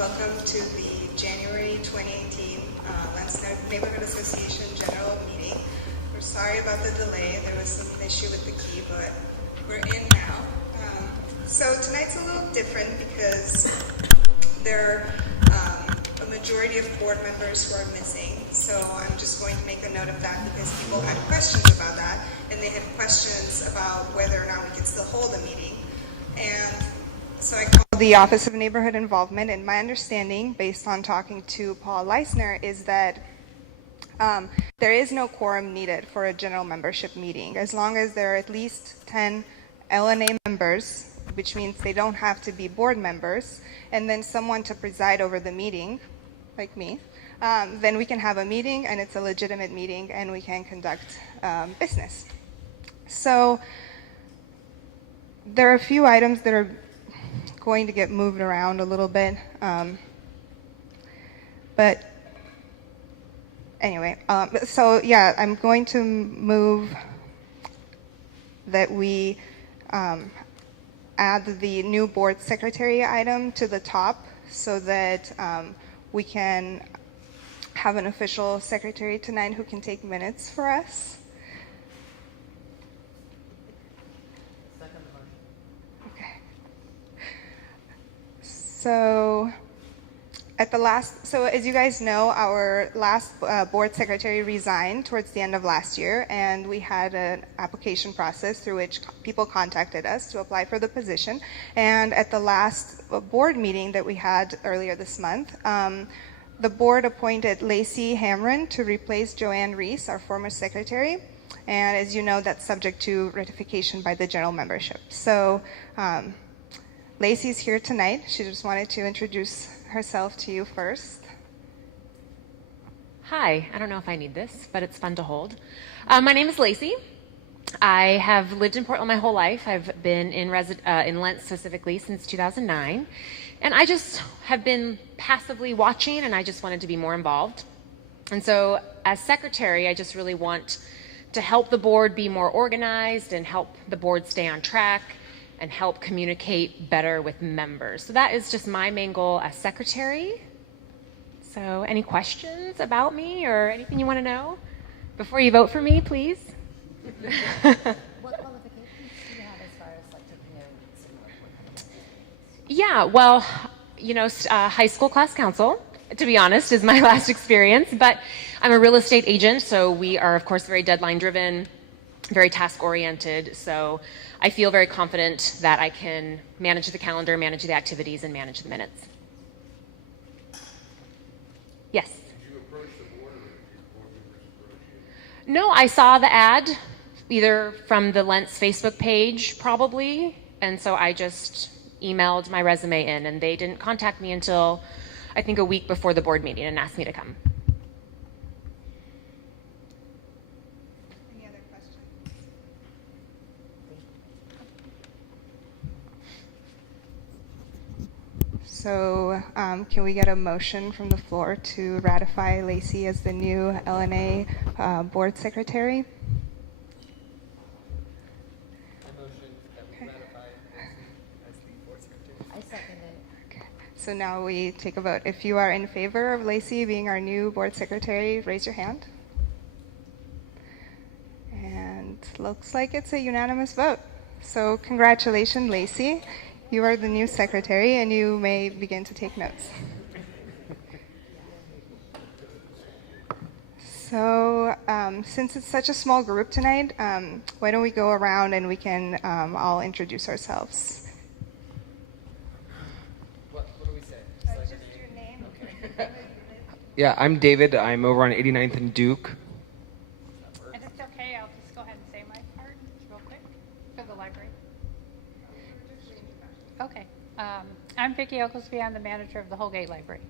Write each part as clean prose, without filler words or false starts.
Welcome to the January 2018 Lents Neighborhood Association General Meeting. We're sorry about the delay. There was some issue with the key, but we're in now. So tonight's a little different because there are a majority of board members who are missing. So I'm just going to make a note of that because people had questions about that, and they had questions about whether or not we could still hold a meeting. And so I called the Office of Neighborhood Involvement, and my understanding, based on talking to Paul Leisner, is that there is no quorum needed for a general membership meeting, as long as there are at least 10 LNA members, which means they don't have to be board members, and then someone to preside over the meeting, like me. Then we can have a meeting, and it's a legitimate meeting, and we can conduct business. So there are a few items that are going to get moved around a little bit, but anyway, so yeah, I'm going to move that we add the new board secretary item to the top so that we can have an official secretary tonight who can take minutes for us. So as you guys know, our last board secretary resigned towards the end of last year, and we had an application process through which people contacted us to apply for the position. And at the last board meeting that we had earlier this month, the board appointed Lacey Hamren to replace Joanne Reese, our former secretary. And as you know, that's subject to ratification by the general membership. So Lacey's here tonight. She just wanted to introduce herself to you first. Hi, I don't know if I need this, but it's fun to hold. My name is Lacey. I have lived in Portland my whole life. I've been in Lents specifically since 2009. And I just have been passively watching, and I just wanted to be more involved. And so as secretary, I just really want to help the board be more organized and help the board stay on track and help communicate better with members. So that is just my main goal as secretary. So any questions about me or anything you want to know before you vote for me, please? What qualifications do you have as far as like taking a similar board? Yeah, well, you know, high school class council, to be honest, is my last experience, but I'm a real estate agent, so we are, of course, very deadline driven, very task oriented, so I feel very confident that I can manage the calendar, manage the activities, and manage the minutes. Yes? Did you approach the board, or did board members approach you? No, I saw the ad, either from the Lents Facebook page, probably, and so I just emailed my resume in, and they didn't contact me until, I think, a week before the board meeting and asked me to come. Any other questions? So can we get a motion from the floor to ratify Lacey as the new LNA board secretary? I motion that we ratify Lacey as the board secretary. I second it. Okay. So now we take a vote. If you are in favor of Lacey being our new board secretary, raise your hand. And looks like it's a unanimous vote. So congratulations, Lacey. You are the new secretary, and you may begin to take notes. So since it's such a small group tonight, why don't we go around and we can all introduce ourselves. What do we say? Just your name. Okay. Yeah, I'm David. I'm over on 89th and Duke. If it's okay, I'll just go ahead and say my part real quick for the library. Okay. I'm Vicki Oglesby. I'm the manager of the Holgate Library.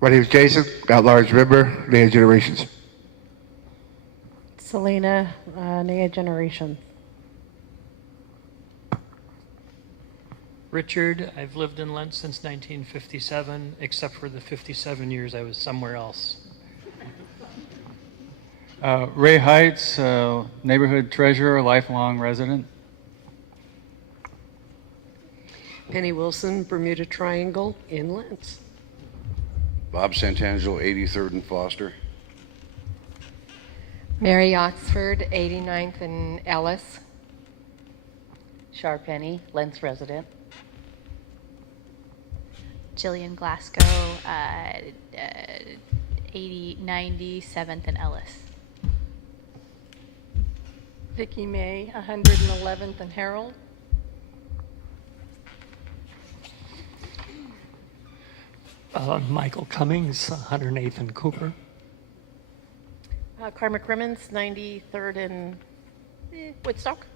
My name is Jason, got Large River, Neighborhood Generations. Selena, Nea Generation. Richard, I've lived in Lents since 1957, except for the 57 years I was somewhere else. Ray Heights, neighborhood treasurer, lifelong resident. Penny Wilson, Bermuda Triangle in Lents. Bob Santangelo, 83rd and Foster. Mary Oxford, 89th and Ellis. Char Penny, Lents resident. Jillian Glasgow, 97th and Ellis. Vicky May, 111th and Harold. Michael Cummings, 108th and Cooper. Carmen Crimmins, 93rd in Woodstock.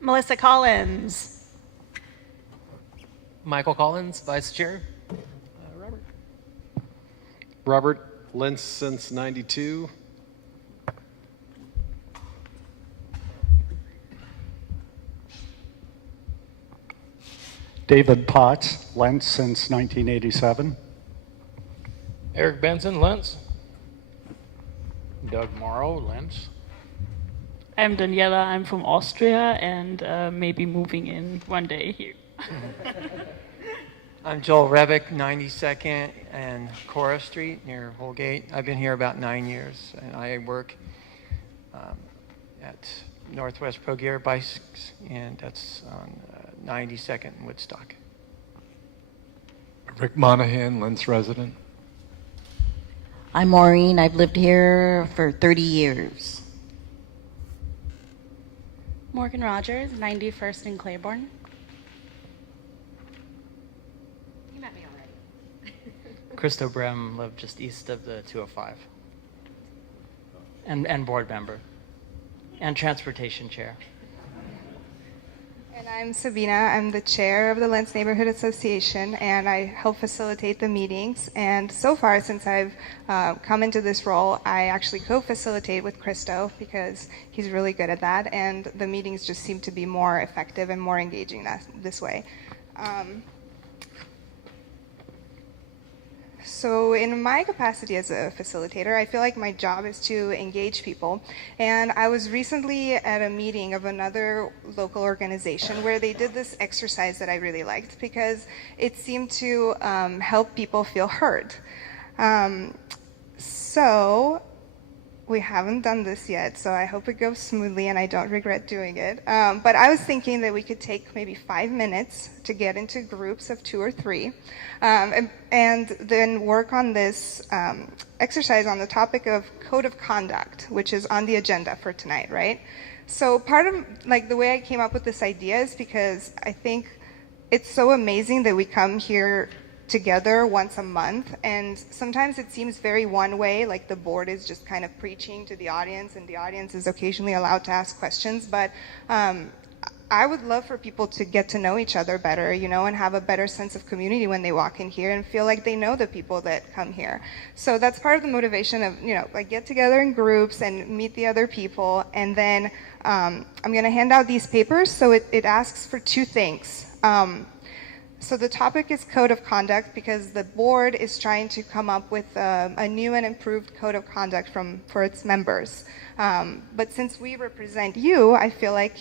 Melissa Collins. Michael Collins, Vice Chair. Robert, Lents since 92. David Potts, Lents since 1987. Eric Benson, Lents. Doug Morrow, Lents. I'm Daniela. I'm from Austria and maybe moving in one day here. I'm Joel Rebick, 92nd and Cora Street near Holgate. I've been here about 9 years, and I work at Northwest Pro Gear Bikes, and that's on 92nd and Woodstock. Rick Monahan, Lents resident. I'm Maureen. I've lived here for 30 years. Morgan Rogers, 91st and Claiborne. You met me already. Christo Brem lived just east of the 205. And board member. And transportation chair. And I'm Sabina. I'm the chair of the Lents Neighborhood Association, and I help facilitate the meetings. And so far, since I've come into this role, I actually co-facilitate with Christo because he's really good at that, and the meetings just seem to be more effective and more engaging this way. So in my capacity as a facilitator, I feel like my job is to engage people. And I was recently at a meeting of another local organization where they did this exercise that I really liked because it seemed to help people feel heard. So we haven't done this yet, so I hope it goes smoothly and I don't regret doing it. But I was thinking that we could take maybe 5 minutes to get into groups of 2 or 3, and then work on this exercise on the topic of code of conduct, which is on the agenda for tonight, right? So part of the way I came up with this idea is because I think it's so amazing that we come here together once a month, and sometimes it seems very one way, like the board is just kind of preaching to the audience and the audience is occasionally allowed to ask questions, but I would love for people to get to know each other better, and have a better sense of community when they walk in here and feel like they know the people that come here. So that's part of the motivation of, get together in groups and meet the other people, and then I'm going to hand out these papers, so it asks for 2 things. So the topic is code of conduct because the board is trying to come up with a new and improved code of conduct for its members. But since we represent you, I feel like,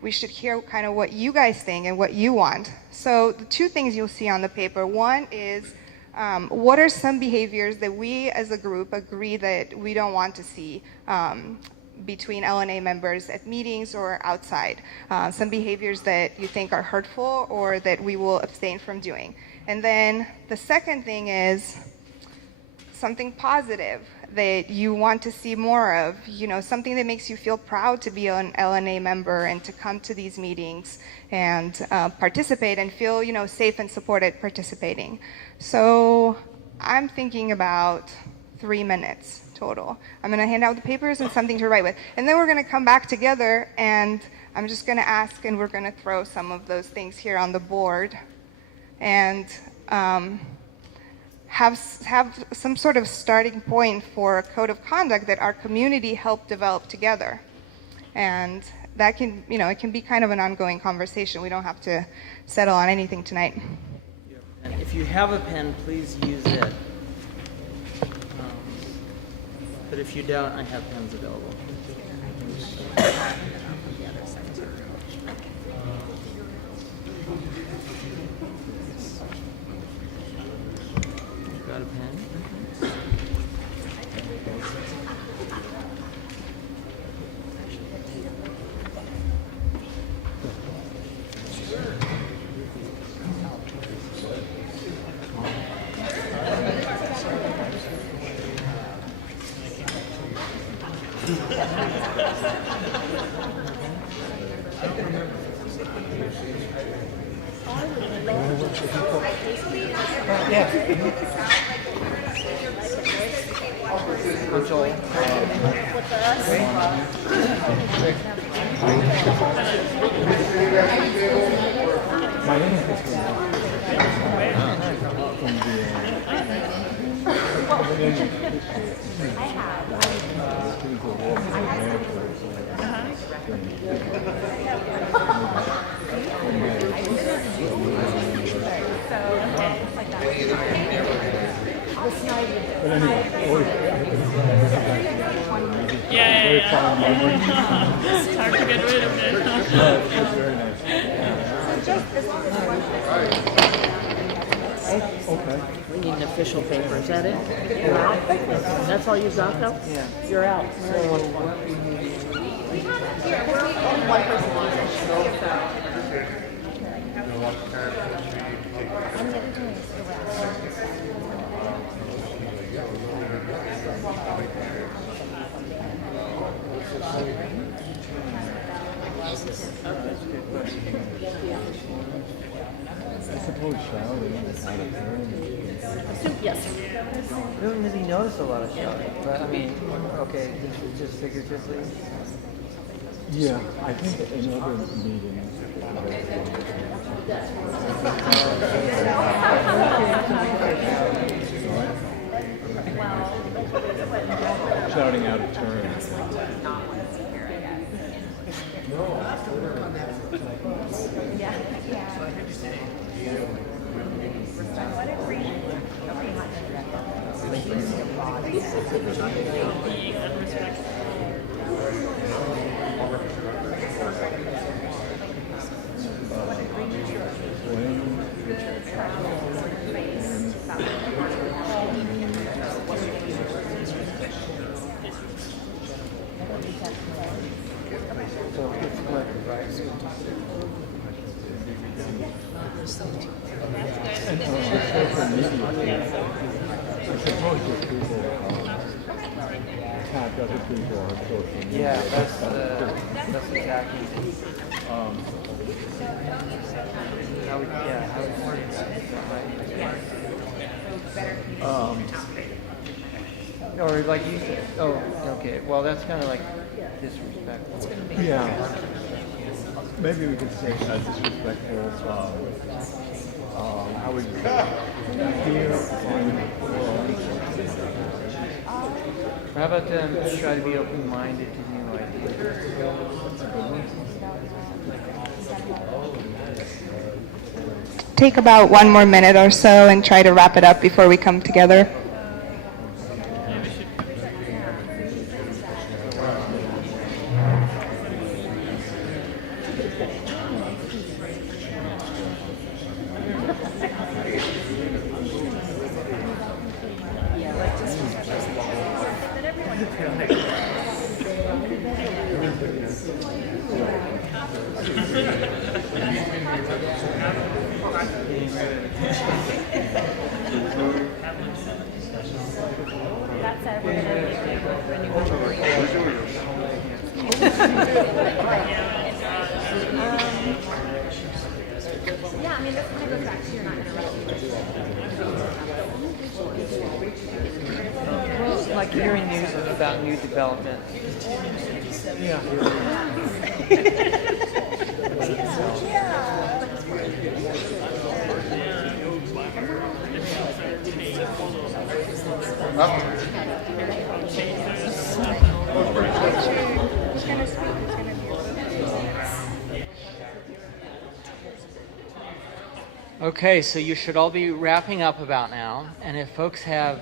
we should hear kind of what you guys think and what you want. So the 2 things you'll see on the paper. One is what are some behaviors that we as a group agree that we don't want to see between LNA members at meetings or outside, some behaviors that you think are hurtful or that we will abstain from doing. And then the second thing is something positive that you want to see more of, something that makes you feel proud to be an LNA member and to come to these meetings and participate and feel, safe and supported participating. So I'm thinking about 3 minutes total. I'm going to hand out the papers and something to write with. And then we're going to come back together and I'm just going to ask and we're going to throw some of those things here on the board and have some sort of starting point for a code of conduct that our community helped develop together. And that can, it can be kind of an ongoing conversation. We don't have to settle on anything tonight. And if you have a pen, please use it. But if you don't, I have pens available. It's hard to get rid of it. Okay. We need an official paper. Is that it? You're out? That's all you got, though? Yeah. You're out. I suppose showering is out of turn. Yes. We don't really notice a lot of shouting, but I mean, okay, just figuratively. Yeah, I think in other meetings. Shouting out of turn. So it's collective, right? And social media. I suppose that people attack other people on social media. Yeah, that's exactly. How we word that, right? Or like you said, okay, well that's kind of like disrespectful. Yeah. Maybe we could say disrespectful. How would you hear How about try to be open-minded to new ideas? Take about 1 more minute or so and try to wrap it up before we come together. Like hearing news about new development. Yeah. Okay, so you should all be wrapping up about now, and if folks have,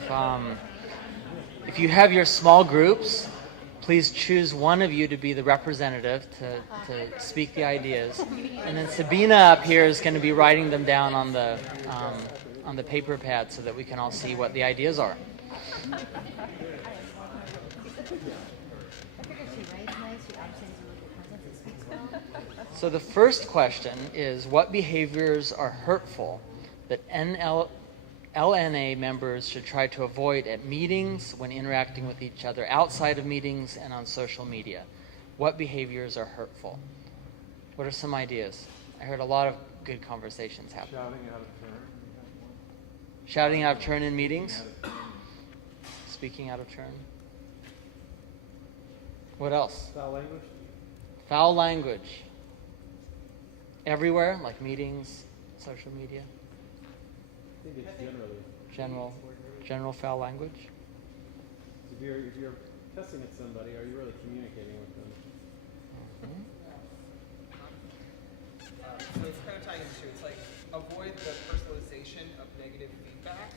if you have your small groups, please choose one of you to be the representative to speak the ideas, and then Sabina up here is going to be writing them down on the paper pad so that we can all see what the ideas are. So the first question is, what behaviors are hurtful that LNA members should try to avoid at meetings, when interacting with each other outside of meetings, and on social media? What behaviors are hurtful? What are some ideas? I heard a lot of good conversations happening. Shouting out of turn. Shouting out of turn in meetings. Speaking out of turn. What else? Foul language. Foul language. Everywhere, like meetings, social media. I think it's generally. General foul language. If you're cussing at somebody, are you really communicating with them? So it's kind of tying into, it's like avoid the personalization of negative feedback,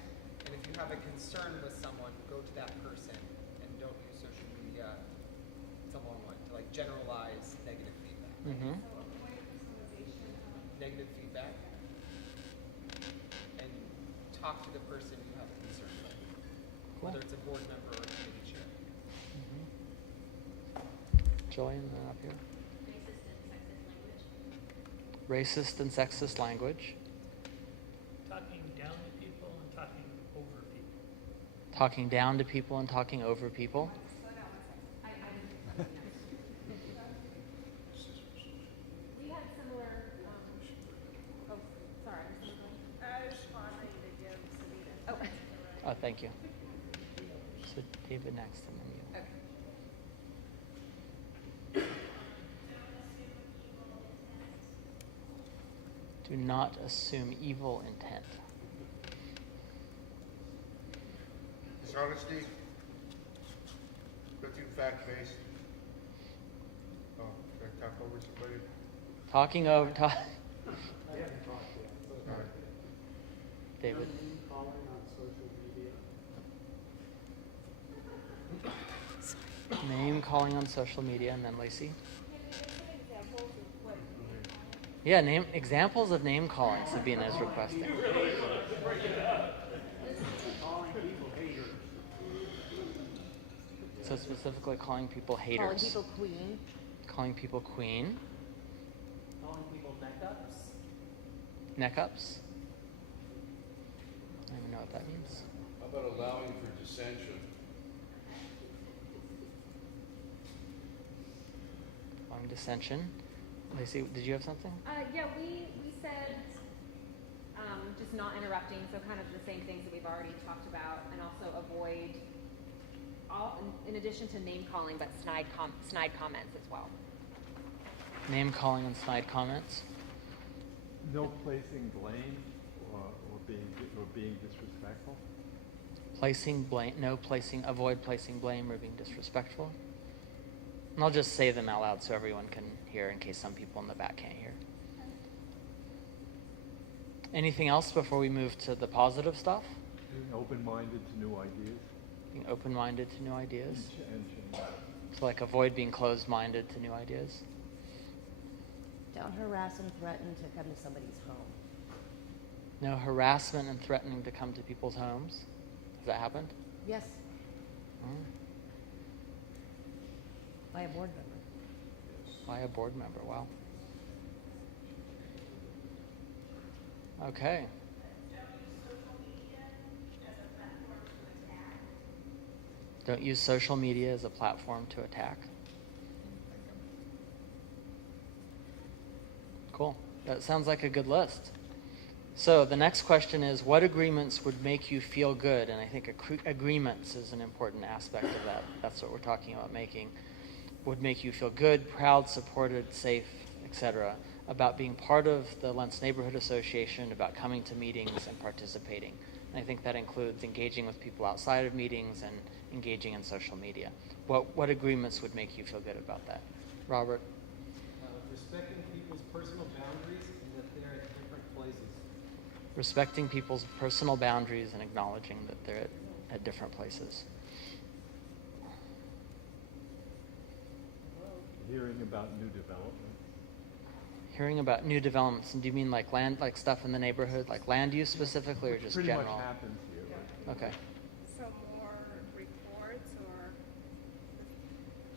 and if you have a concern with someone, go to that person and don't use social media. It's a long one to like generalize negative feedback. Negative feedback, and talk to the person you have a concern with, whether it's a board member or a committee chair. Jillian, up here. Racist and sexist language. Talking down to people and talking over people. Talking down to people and talking over people. We had similar. Oh, sorry. I was wanting to give Savita. Oh. Oh, thank you. So David next, and then you. Do not assume evil intent. Dishonesty. Nothing fact-based. Oh, can I talk over somebody? Talking over. David. Calling on social media. Name calling on social media, and then Lacey. Yeah, name examples of name calling Sabina is requesting. So specifically calling people haters. Calling people queen. Calling people queen. Calling people neck-ups. Neck-ups. I don't even know what that means. How about allowing for dissension? Allowing dissension. Lacey, did you have something? Yeah, we said just not interrupting, so kind of the same things that we've already talked about, and also avoid all, in addition to name calling, but snide comments as well. Name calling and snide comments. No placing blame or being disrespectful. Placing blame, avoid placing blame or being disrespectful. And I'll just say them out loud so everyone can hear in case some people in the back can't hear. Anything else before we move to the positive stuff? Being open-minded to new ideas. Being open-minded to new ideas. And So like avoid being closed-minded to new ideas. Don't harass and threaten to come to somebody's home. No harassment and threatening to come to people's homes. Has that happened? Yes, Hmm. by a board member. By a board member, wow. Okay. Don't use social media as a platform to attack. Cool. That sounds like a good list. So the next question is, what agreements would make you feel good? And I think agreements is an important aspect of that. That's what we're talking about making. Would make you feel good, proud, supported, safe, etc. about being part of the Lents Neighborhood Association, about coming to meetings and participating. And I think that includes engaging with people outside of meetings and engaging in social media. What agreements would make you feel good about that? Robert? Respecting people's personal boundaries and that they're at different places. Respecting people's personal boundaries and acknowledging that they're at different places. hearing about new developments. Hearing about new developments, and do you mean like land, like stuff in the neighborhood, like land use specifically, or just Pretty general? much happens here. Okay. So more reports, or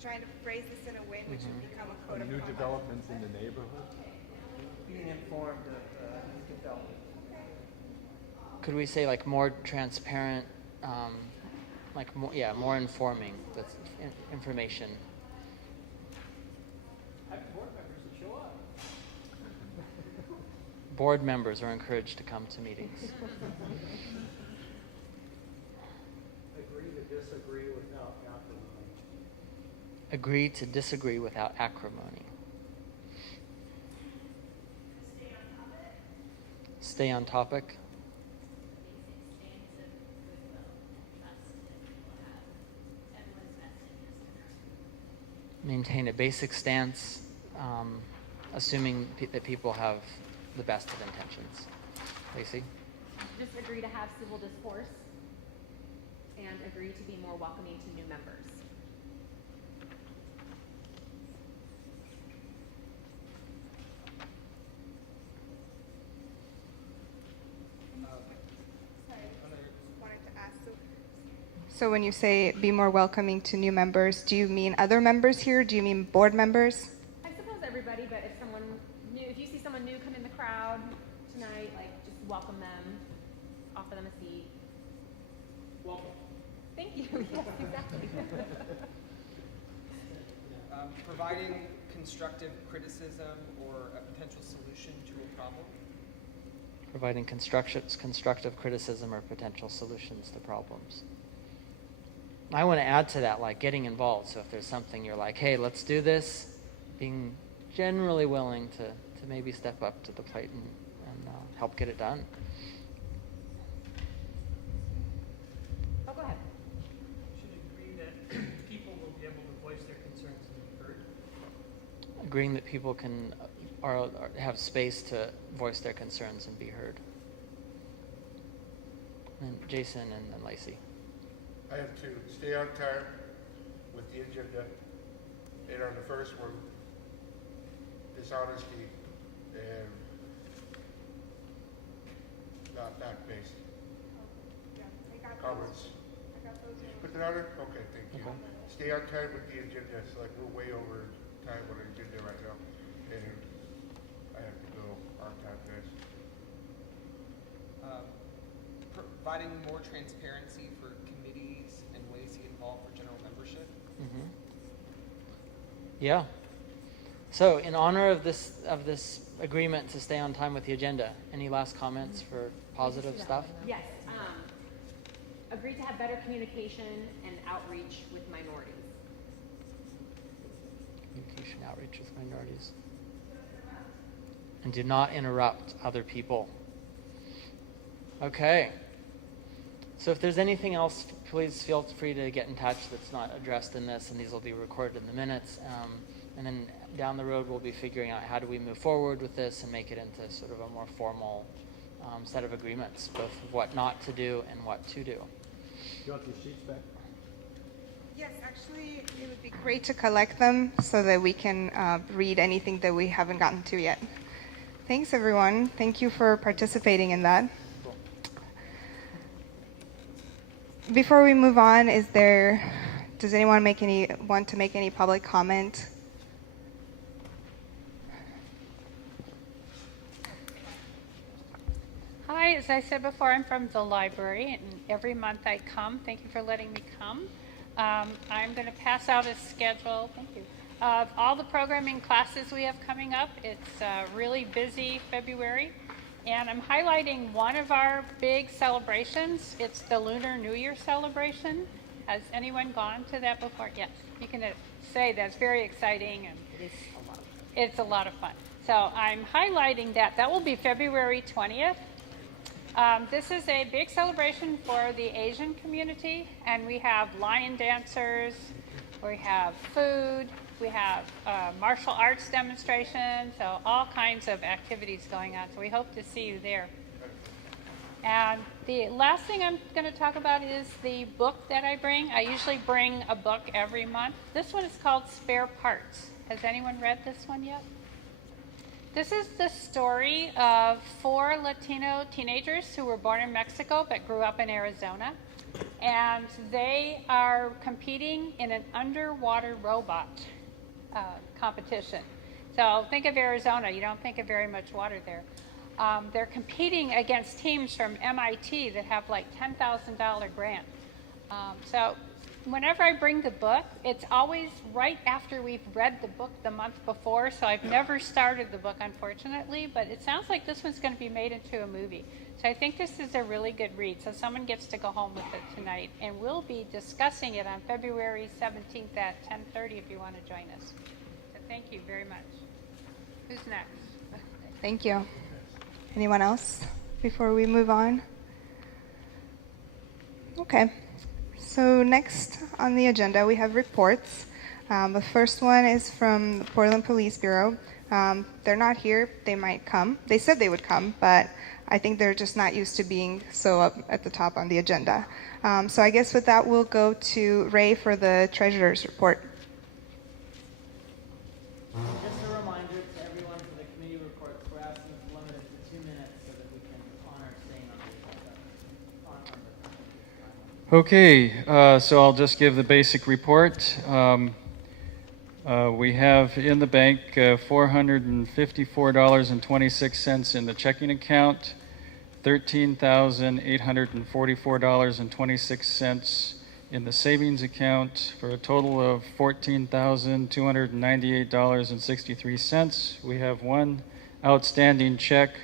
trying to phrase this in a way in which it become a code of New conduct. developments in the neighborhood. Being informed of development. Could we say like more transparent, like more, yeah, more informing with information? Have board members that show up. board members are encouraged to come to meetings. Agree to disagree without acrimony. Agree to disagree without acrimony. Stay on topic. Maintain a basic stance, assuming that people have the best of intentions. Lacey? Just agree to have civil discourse and agree to be more welcoming to new members. So when you say be more welcoming to new members, do you mean other members here? Do you mean board members? I suppose everybody, but if someone new, if you see someone new come in the crowd tonight, like just welcome them, offer them a seat. Welcome. Thank you. Yes, exactly. Providing constructive criticism or a potential solution to a problem. Providing constructive criticism or potential solutions to problems. I want to add to that, like getting involved. So if there's something you're like, hey, let's do this, being generally willing to maybe step up to the plate and help get it done. Oh, go ahead. Should agree that people will be able to voice their concerns and be heard. Agreeing that people can or have space to voice their concerns and be heard. And Jason and then Lacey. I have two. Stay on time with the agenda. And on the first one, dishonesty and not fact-based comments. Put that on there? Okay, thank you. Okay. Stay on time with the agenda. It's like we're way over time on the agenda right now. And I have to go on time, guys. Providing more transparency for committees and ways to get involved for general membership. Mm-hmm. Yeah. So, in honor of this agreement to stay on time with the agenda, any last comments for positive stuff? Yes. Agree to have better communication and outreach with minorities. Communication, outreach with minorities. And do not interrupt other people. Okay. So if there's anything else, please feel free to get in touch that's not addressed in this, and these will be recorded in the minutes. And then down the road, we'll be figuring out how do we move forward with this and make it into sort of a more formal set of agreements, both of what not to do and what to do. You want your sheets back? Yes, actually, it would be great to collect them so that we can read anything that we haven't gotten to yet. Thanks, everyone. Thank you for participating in that. Before we move on, does anyone want to make any public comment? Hi, as I said before, I'm from the library, and every month I come. Thank you for letting me come. I'm going to pass out a schedule, thank you, of all the programming classes we have coming up. It's a really busy February, and I'm highlighting one of our big celebrations. It's the Lunar New Year celebration. Has anyone gone to that before? Yes, you can say that's very exciting, and it's a lot of fun. So I'm highlighting that. That will be February 20th. This is a big celebration for the Asian community, and we have lion dancers, we have food, we have martial arts demonstrations, so all kinds of activities going on. So we hope to see you there. And the last thing I'm going to talk about is the book that I bring. I usually bring a book every month. This one is called Spare Parts. Has anyone read this one yet? This is the story of 4 Latino teenagers who were born in Mexico but grew up in Arizona. And they are competing in an underwater robot competition. So think of Arizona. You don't think of very much water there. They're competing against teams from MIT that have like $10,000 grant. So whenever I bring the book, it's always right after we've read the book the month before, so I've never started the book, unfortunately, but it sounds like this one's going to be made into a movie. So I think this is a really good read, so someone gets to go home with it tonight, and we'll be discussing it on February 17th at 10:30 if you want to join us. So thank you very much. Who's next? Thank you. Anyone else before we move on? Okay. So next on the agenda, we have reports. The first one is from the Portland Police Bureau. They're not here. They might come. They said they would come, but I think they're just not used to being so up at the top on the agenda. So I guess with that, we'll go to Ray for the treasurer's report. Just a reminder to everyone for the committee reports, we're asking to limit it to 2 minutes so that we can honor staying on the agenda. Okay, so I'll just give the basic report. We have in the bank $454.26 in the checking account, $13,844.26 in the savings account, for a total of $14,298.63. We have one outstanding check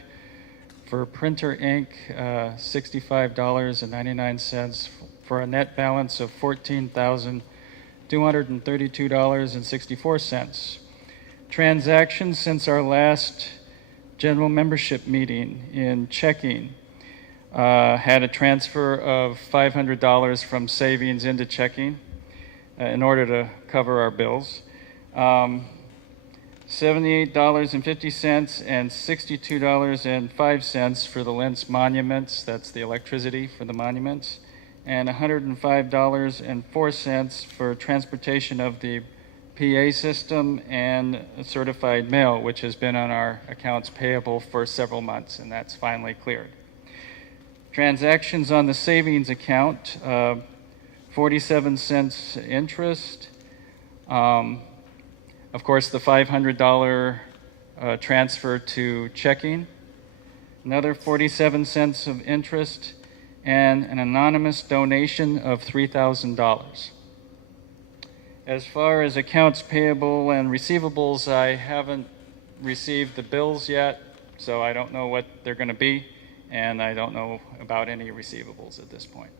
for printer ink, $65.99, for a net balance of $14,232.64. Transactions since our last general membership meeting in checking had a transfer of $500 from savings into checking in order to cover our bills. $78.50 and $62.05 for the Lents monuments, that's the electricity for the monuments, and $105.04 for transportation of the PA system and certified mail, which has been on our accounts payable for several months, and that's finally cleared. Transactions on the savings account, 47 cents interest. Of course, the $500 transfer to checking, another 47 cents of interest, and an anonymous donation of $3,000. As far as accounts payable and receivables, I haven't received the bills yet, so I don't know what they're going to be, and I don't know about any receivables at this point.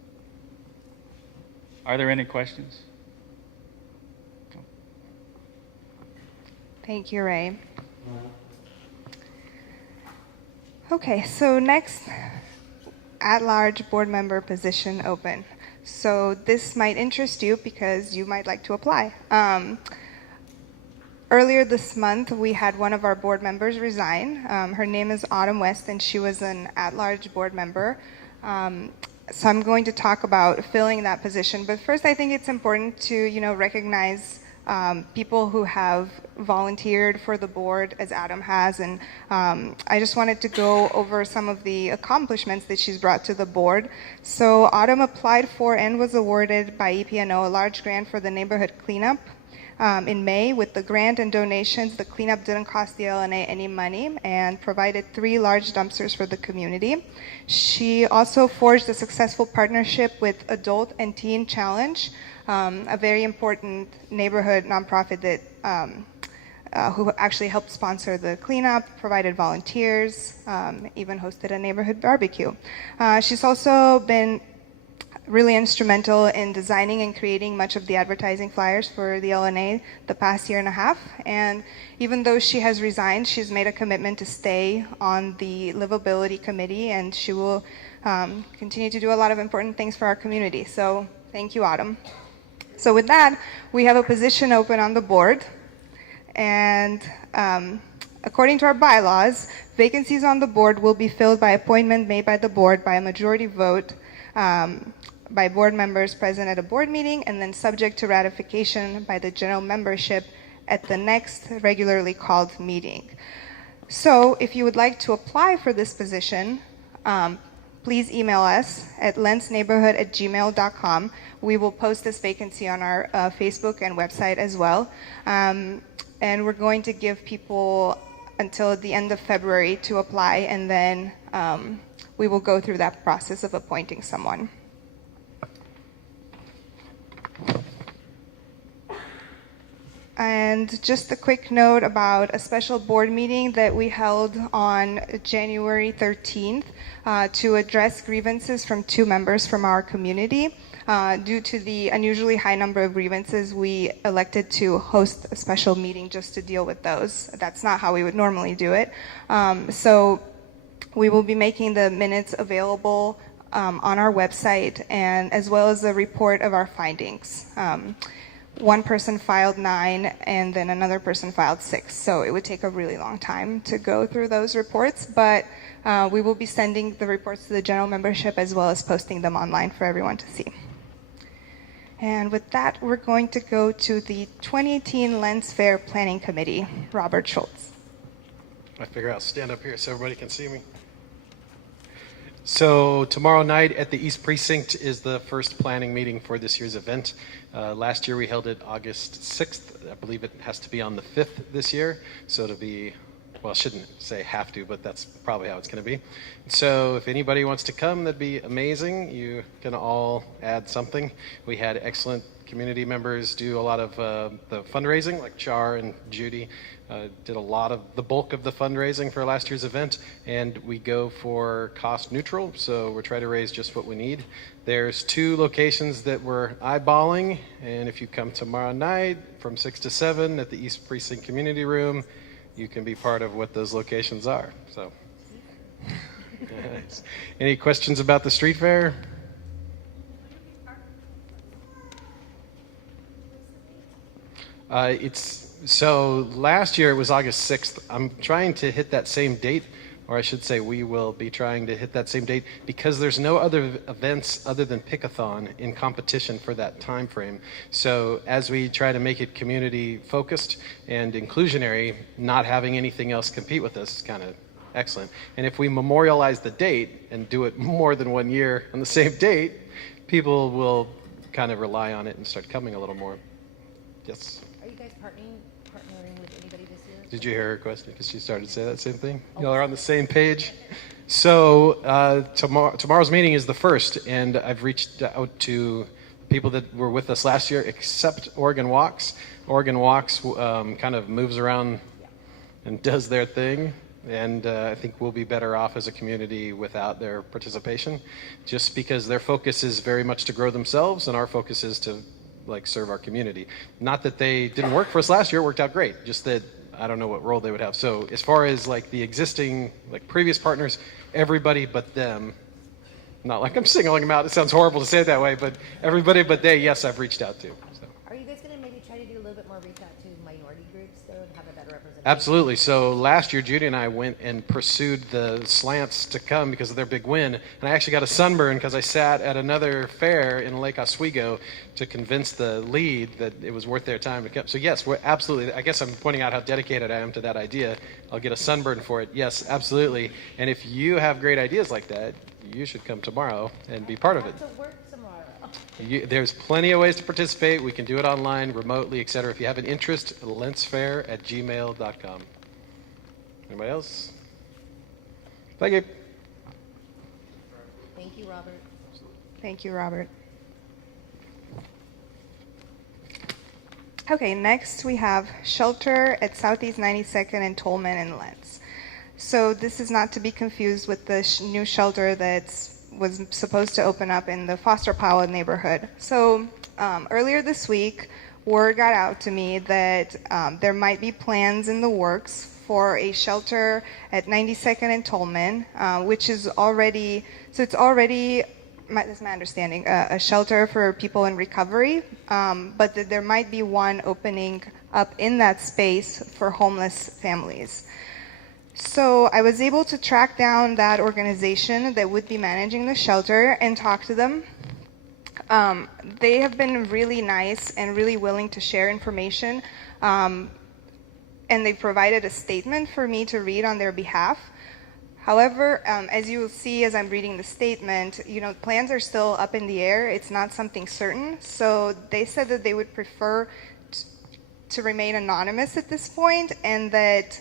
Are there any questions? Thank you, Ray. Okay, so next, at-large board member position open. So this might interest you because you might like to apply. Earlier this month, we had one of our board members resign. Her name is Autumn West, and she was an at-large board member. So I'm going to talk about filling that position. But first, I think it's important to, recognize people who have volunteered for the board, as Adam has, and I just wanted to go over some of the accomplishments that she's brought to the board. So Autumn applied for and was awarded by EPNO a large grant for the neighborhood cleanup in May. With the grant and donations, the cleanup didn't cost the LNA any money and provided 3 large dumpsters for the community. She also forged a successful partnership with Adult and Teen Challenge, a very important neighborhood nonprofit that who actually helped sponsor the cleanup, provided volunteers, even hosted a neighborhood barbecue. She's also been really instrumental in designing and creating much of the advertising flyers for the LNA the past year and a half. And even though she has resigned, she's made a commitment to stay on the livability committee, and she will continue to do a lot of important things for our community. So thank you, Autumn. So with that, we have a position open on the board, and according to our bylaws, vacancies on the board will be filled by appointment made by the board by a majority vote by board members present at a board meeting, and then subject to ratification by the general membership at the next regularly called meeting. So if you would like to apply for this position, please email us at lentsneighborhood@gmail.com. We will post this vacancy on our Facebook and website as well. And we're going to give people until the end of February to apply, and then we will go through that process of appointing someone. And just a quick note about a special board meeting that we held on January 13th to address grievances from 2 members from our community. Due to the unusually high number of grievances, we elected to host a special meeting just to deal with those. That's not how we would normally do it. So we will be making the minutes available on our website, and as well as a report of our findings. One person filed 9, and then another person filed 6. So it would take a really long time to go through those reports, but we will be sending the reports to the general membership as well as posting them online for everyone to see. And with that, we're going to go to the 2018 Lents Fair Planning Committee. Robert Schultz. I figure I'll stand up here so everybody can see me. So tomorrow night at the East Precinct is the first planning meeting for this year's event. Last year we held it August 6th. I believe it has to be on the 5th this year. So it'll be, well, I shouldn't say have to, but that's probably how it's going to be. So if anybody wants to come, that'd be amazing. You can all add something. We had excellent community members do a lot of the fundraising, like Char and Judy did a lot of the bulk of the fundraising for last year's event, and we go for cost neutral, so we're trying to raise just what we need. There's 2 locations that we're eyeballing, and if you come tomorrow night from 6 to 7 at the East Precinct Community Room, you can be part of what those locations are. So, any questions about the street fair? So last year it was August 6th. I'm trying to hit that same date, or I should say we will be trying to hit that same date, because there's no other events other than Pick-a-thon in competition for that time frame. So as we try to make it community focused and inclusionary, not having anything else compete with us is kind of excellent. And if we memorialize the date and do it more than 1 year on the same date, people will kind of rely on it and start coming a little more. Yes? Are you guys partnering with anybody this year? Did you hear her question? Because she started to say that same thing. Y'all are on the same page. So tomorrow's meeting is the first, and I've reached out to people that were with us last year, except Oregon Walks. Oregon Walks kind of moves around and does their thing, and I think we'll be better off as a community without their participation, just because their focus is very much to grow themselves, and our focus is to serve our community. Not that they didn't work for us last year, it worked out great, just that I don't know what role they would have. So as far as the existing previous partners, everybody but them, not like I'm singling them out, it sounds horrible to say it that way, but everybody but they, yes, I've reached out to. So. Are you guys going to maybe try to do a little bit more reach out to minority groups though and have a better representation? Absolutely. So last year, Judy and I went and pursued the Slants to come because of their big win. And I actually got a sunburn because I sat at another fair in Lake Oswego to convince the lead that it was worth their time to come. So yes, we're absolutely, I guess I'm pointing out how dedicated I am to that idea. I'll get a sunburn for it. Yes, absolutely. And if you have great ideas like that, you should come tomorrow and be part of it. There's plenty of ways to participate. We can do it online, remotely, etc. If you have an interest, lentsfair@gmail.com. Anybody else? Thank you. Thank you, Robert. Thank you, Robert. Okay, next we have shelter at Southeast 92nd and Tolman and Lents. So this is not to be confused with the new shelter was supposed to open up in the Foster Powell neighborhood. So earlier this week, word got out to me that there might be plans in the works for a shelter at 92nd and Tolman, which is already, that's my understanding, a shelter for people in recovery, but that there might be one opening up in that space for homeless families. So I was able to track down that organization that would be managing the shelter and talk to them. They have been really nice and really willing to share information, and they provided a statement for me to read on their behalf. However, as you will see as I'm reading the statement, plans are still up in the air. It's not something certain. So they said that they would prefer to remain anonymous at this point, and that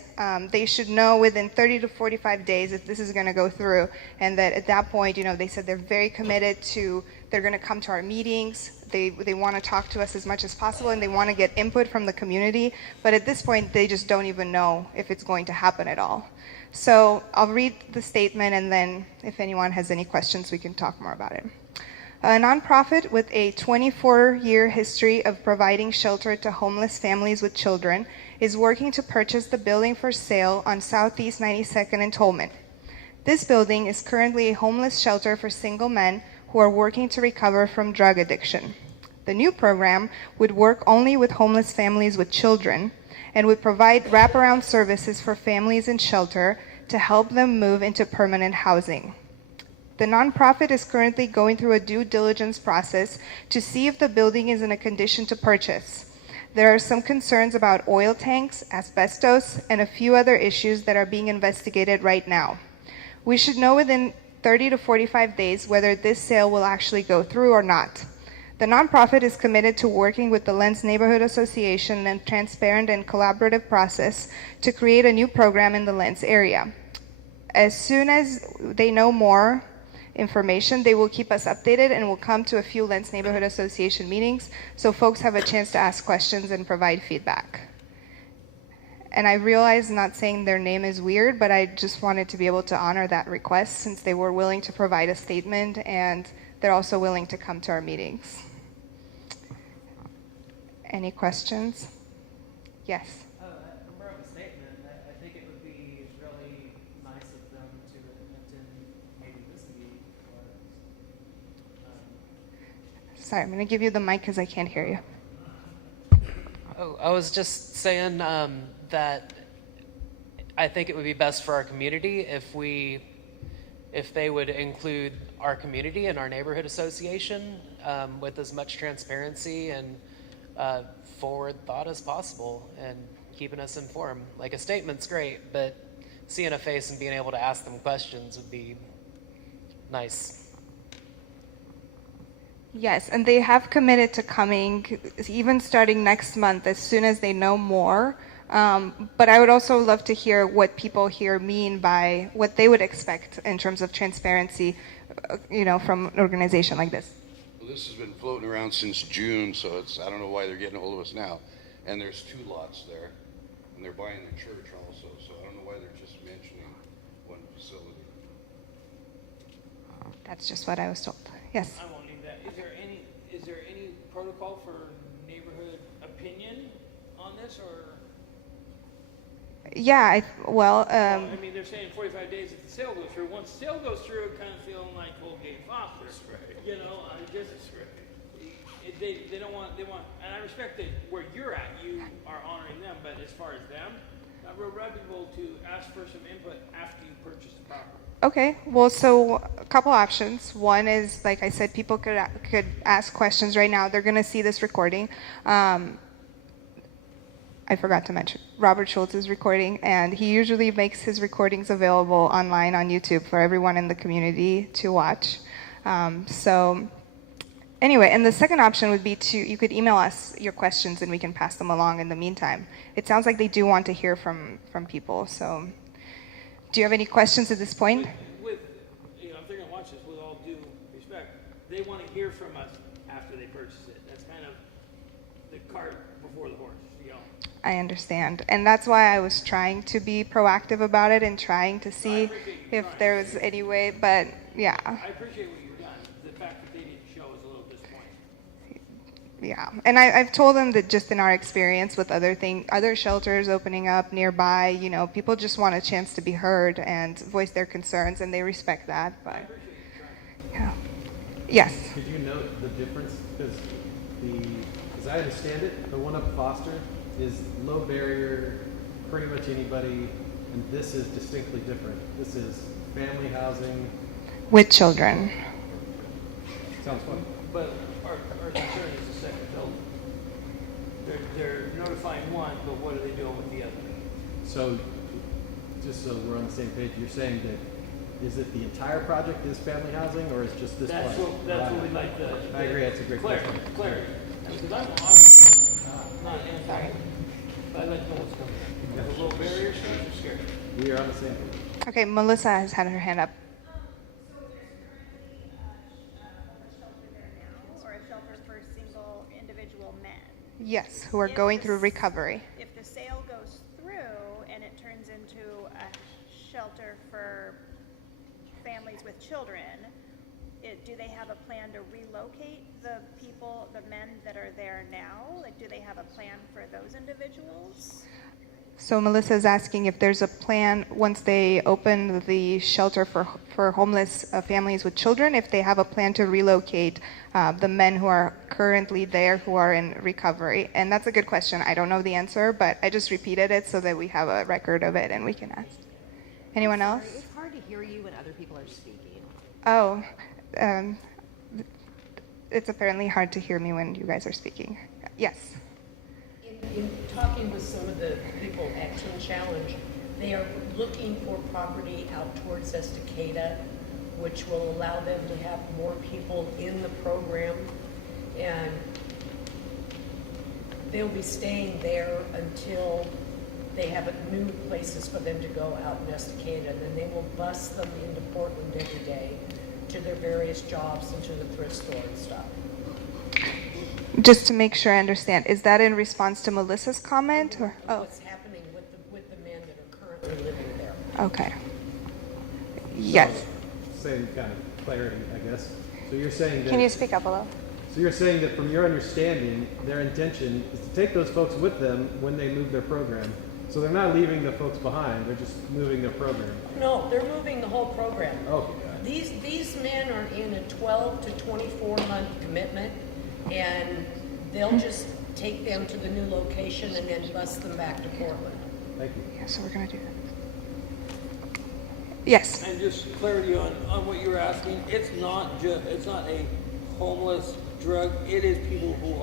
they should know within 30 to 45 days if this is going to go through, and that at that point, they said they're very committed to They're going to come to our meetings. They want to talk to us as much as possible, and they want to get input from the community. But at this point, they just don't even know if it's going to happen at all. So I'll read the statement, and then if anyone has any questions, we can talk more about it. A nonprofit with a 24-year history of providing shelter to homeless families with children is working to purchase the building for sale on Southeast 92nd and Tolman. This building is currently a homeless shelter for single men who are working to recover from drug addiction. The new program would work only with homeless families with children and would provide wraparound services for families in shelter to help them move into permanent housing. The nonprofit is currently going through a due diligence process to see if the building is in a condition to purchase. There are some concerns about oil tanks, asbestos, and a few other issues that are being investigated right now. We should know within 30 to 45 days whether this sale will actually go through or not. The nonprofit is committed to working with the Lents Neighborhood Association in a transparent and collaborative process to create a new program in the Lents area. As soon as they know more information, they will keep us updated and will come to a few Lents Neighborhood Association meetings so folks have a chance to ask questions and provide feedback. And I realize not saying their name is weird, but I just wanted to be able to honor that request since they were willing to provide a statement and they're also willing to come to our meetings. Any questions? Yes. More of a statement. I think it would be really nice of them to attend maybe this meeting. Sorry, I'm going to give you the mic because I can't hear you. Oh, I was just saying that I think it would be best for our community if they would include our community and our neighborhood association with as much transparency and forward thought as possible and keeping us informed. Like a statement's great, but seeing a face and being able to ask them questions would be nice. Yes, and they have committed to coming even starting next month as soon as they know more. But I would also love to hear what people here mean by what they would expect in terms of transparency, from an organization like this. Well, this has been floating around since June, so I don't know why they're getting a hold of us now. And there's 2 lots there, and they're buying the church also, so I don't know why they're just mentioning one facility. That's just what I was told. Yes. I won't leave that. Is there any protocol for neighborhood opinion on this, or? Yeah, I mean, they're saying 45 days if the sale goes through. Once the sale goes through, it kind of feeling like Colgate Foster. That's right. They don't want, and I respect that where you're at, you are honoring them, but as far as them, not real reputable to ask for some input after you purchase the property. Okay, well, so a couple options. One is, like I said, people could ask questions right now. They're going to see this recording. I forgot to mention, Robert Schultz is recording, and he usually makes his recordings available online on YouTube for everyone in the community to watch. So anyway, and the second option would be you could email us your questions and we can pass them along in the meantime. It sounds like they do want to hear from people, so do you have any questions at this point? If they're going to watch this, with all due respect, they want to hear from us after they purchase it. That's kind of the cart before the horse. I understand. And that's why I was trying to be proactive about it and trying to see if there was any way, but yeah. I appreciate what you've done. The fact that they didn't show is a little disappointing. Yeah, and I've told them that just in our experience with other shelters opening up nearby, people just want a chance to be heard and voice their concerns, and they respect that. But yeah, yes. Could you note the difference? Because as I understand it, the one up Foster is low barrier, pretty much anybody, and this is distinctly different. This is family housing with children. Sounds fun. But our concern is the second building. They're notifying one, but what are they doing with the other? So, just so we're on the same page, you're saying that is it the entire project is family housing, or is just this That's part? what we'd like to. I agree. That's a great question. Clarity. Because I'm not anti. But I'd like to know what's coming. You have a low barrier, so I'm scared. We are on the same page. Okay, Melissa has had her hand up. Yes, who are going through recovery. If the sale goes through and it turns into a shelter for families with children, do they have a plan to relocate the people, the men that are there now? Like, do they have a plan for those individuals? So Melissa's asking if there's a plan once they open the shelter for homeless families with children, if they have a plan to relocate the men who are currently there who are in recovery. And that's a good question. I don't know the answer, but I just repeated it so that we have a record of it and we can ask. Anyone else? It's hard to hear you when other people are speaking. Oh, it's apparently hard to hear me when you guys are speaking. Yes. In talking with some of the people at Teen Challenge, they are looking for property out towards Estacada, which will allow them to have more people in the program, and they'll be staying there until they have new places for them to go out in Estacada, and then they will bus them into Portland every day to their various jobs and to the thrift store and stuff. Just to make sure I understand, is that in response to Melissa's comment? Or What's happening with the men that are currently living there? Okay. Yes. Same kind of clarity, I guess. So you're saying that. Can you speak up a little? So you're saying that from your understanding, their intention is to take those folks with them when they move their program. So they're not leaving the folks behind, they're just moving their program. No, they're moving the whole program. Okay. These men are in a 12 to 24 month commitment, and they'll just take them to the new location and then bus them back to Portland. Thank you. Yeah, so we're going to do that. Yes. And just clarity on what you were asking, it's not a homeless drug, it is people who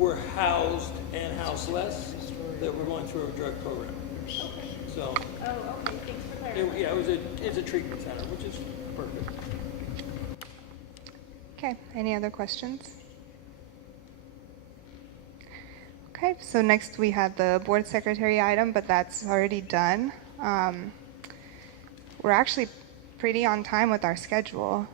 were housed and houseless that were going through a drug program. Okay. So. Oh, okay, thanks for clarifying. It's a treatment center, which is perfect. Okay, any other questions? Okay, so next we have the board secretary item, but that's already done. We're actually pretty on time with our schedule.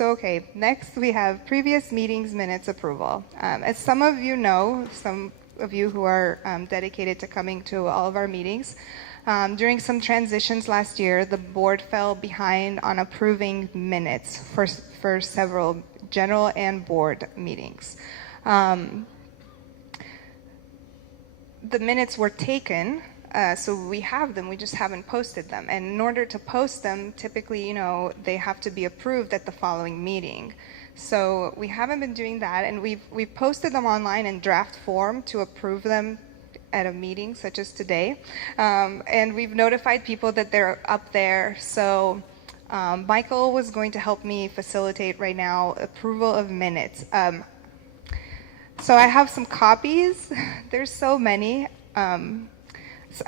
Okay, next we have previous meetings minutes approval. As some of you know, some of you who are dedicated to coming to all of our meetings, during some transitions last year, the board fell behind on approving minutes for several general and board meetings. The minutes were taken, so we have them, we just haven't posted them. And in order to post them, typically, they have to be approved at the following meeting. So we haven't been doing that, and we've posted them online in draft form to approve them at a meeting such as today. And we've notified people that they're up there. So Michael was going to help me facilitate right now approval of minutes. So I have some copies. There's so many.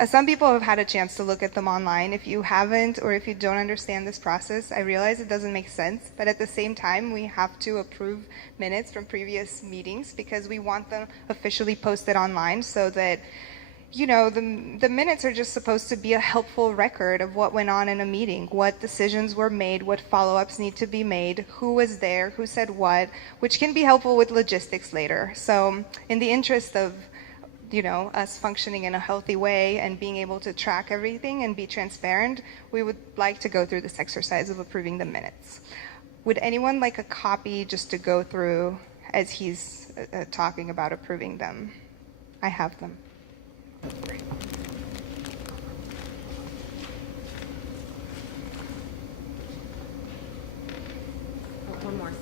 Some people have had a chance to look at them online. If you haven't, or if you don't understand this process, I realize it doesn't make sense, but at the same time, we have to approve minutes from previous meetings because we want them officially posted online so that, the minutes are just supposed to be a helpful record of what went on in a meeting, what decisions were made, what follow-ups need to be made, who was there, who said what, which can be helpful with logistics later. So in the interest of us functioning in a healthy way and being able to track everything and be transparent, we would like to go through this exercise of approving the minutes. Would anyone like a copy just to go through as he's talking about approving them? I have them. One more.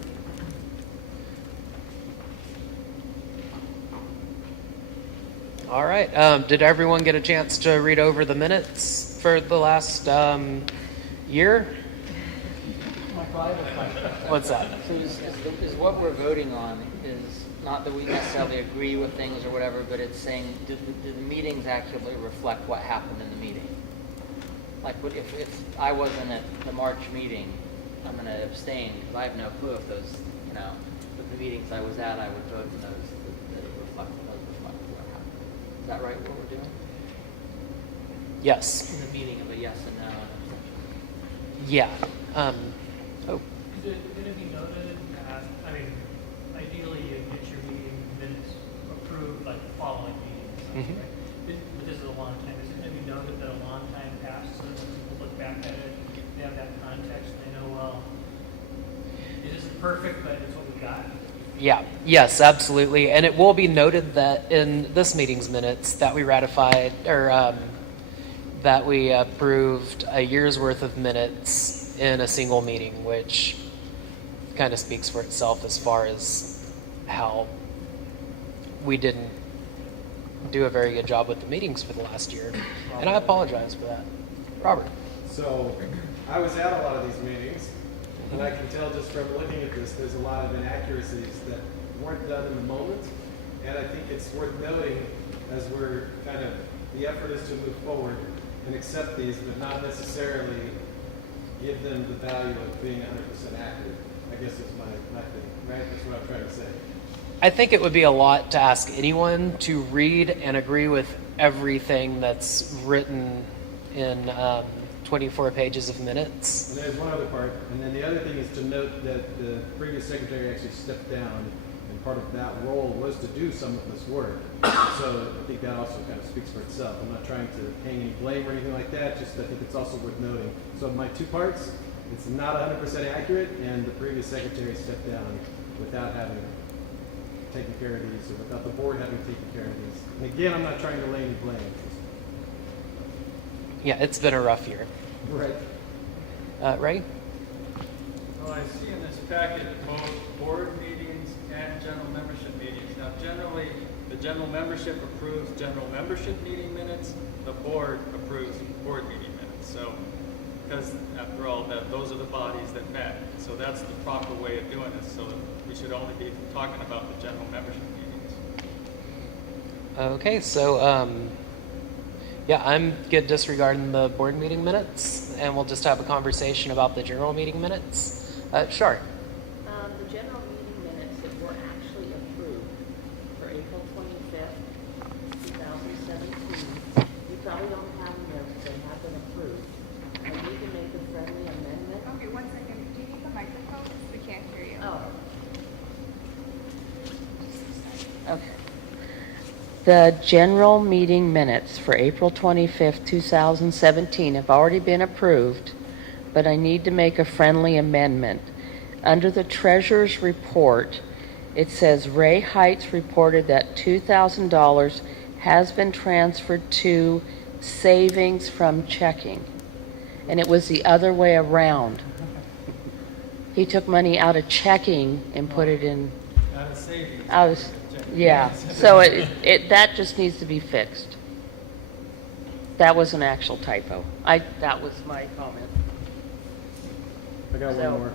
All right. Did everyone get a chance to read over the minutes for the last year? What's that? So is what we're voting on is not that we necessarily agree with things or whatever, but it's saying, do the meetings accurately reflect what happened in the meeting? Like, if I wasn't at the March meeting, I'm going to abstain because I have no clue if those, if the meetings I was at, I would vote in those that it reflected what happened. Is that right, what we're doing? Yes. In the meeting of a yes and no and abstention. Yeah. Is it going to be noted that, ideally you get your meeting minutes approved like the following meeting. Right? But this is a long time. Is it going to be noted that a long time passed so that when people look back at it, they have that context, they know, well, it isn't perfect, but it's what we got? Yeah, yes, absolutely. And it will be noted that in this meeting's minutes that we ratified, or that we approved a year's worth of minutes in a single meeting, which kind of speaks for itself as far as how we didn't do a very good job with the meetings for the last year. And I apologize for that. Robert. So I was at a lot of these meetings, and I can tell just from looking at this, there's a lot of inaccuracies that weren't done in the moment. And I think it's worth noting as we're kind of, the effort is to move forward and accept these, but not necessarily give them the value of being 100% accurate, I guess is my thing, right? That's what I'm trying to say. I think it would be a lot to ask anyone to read and agree with everything that's written in 24 pages of minutes. And there's one other part, and then the other thing is to note that the previous secretary actually stepped down, and part of that role was to do some of this work. So I think that also kind of speaks for itself. I'm not trying to hang any blame or anything like that, just I think it's also worth noting. So my two parts, it's not 100% accurate, and the previous secretary stepped down without having taken care of these, or without the board having taken care of these. And again, I'm not trying to lay any blame. Yeah, it's been a rough year. Right. Ray? Well, I see in this packet both board meetings and general membership meetings. Now, generally, the general membership approves general membership meeting minutes. The board approves board meeting minutes. So, because after all, those are the bodies that met. So that's the proper way of doing this. So we should only be talking about the general membership meetings. Okay, so yeah, I'm good disregarding the board meeting minutes, and we'll just have a conversation about the general meeting minutes. Sure. The general meeting minutes that were actually approved for April 25th, 2017, you probably don't have them there because they have been approved. I need to make a friendly amendment. Okay, 1 second. Do you need the microphone? We can't hear you. Oh. Okay. The general meeting minutes for April 25th, 2017 have already been approved, but I need to make a friendly amendment. Under the treasurer's report, it says Ray Heights reported that $2,000 has been transferred to savings from checking. And it was the other way around. He took money out of checking and put it in. Out of savings. Yeah, so that just needs to be fixed. That was an actual typo. That was my comment. I got one more.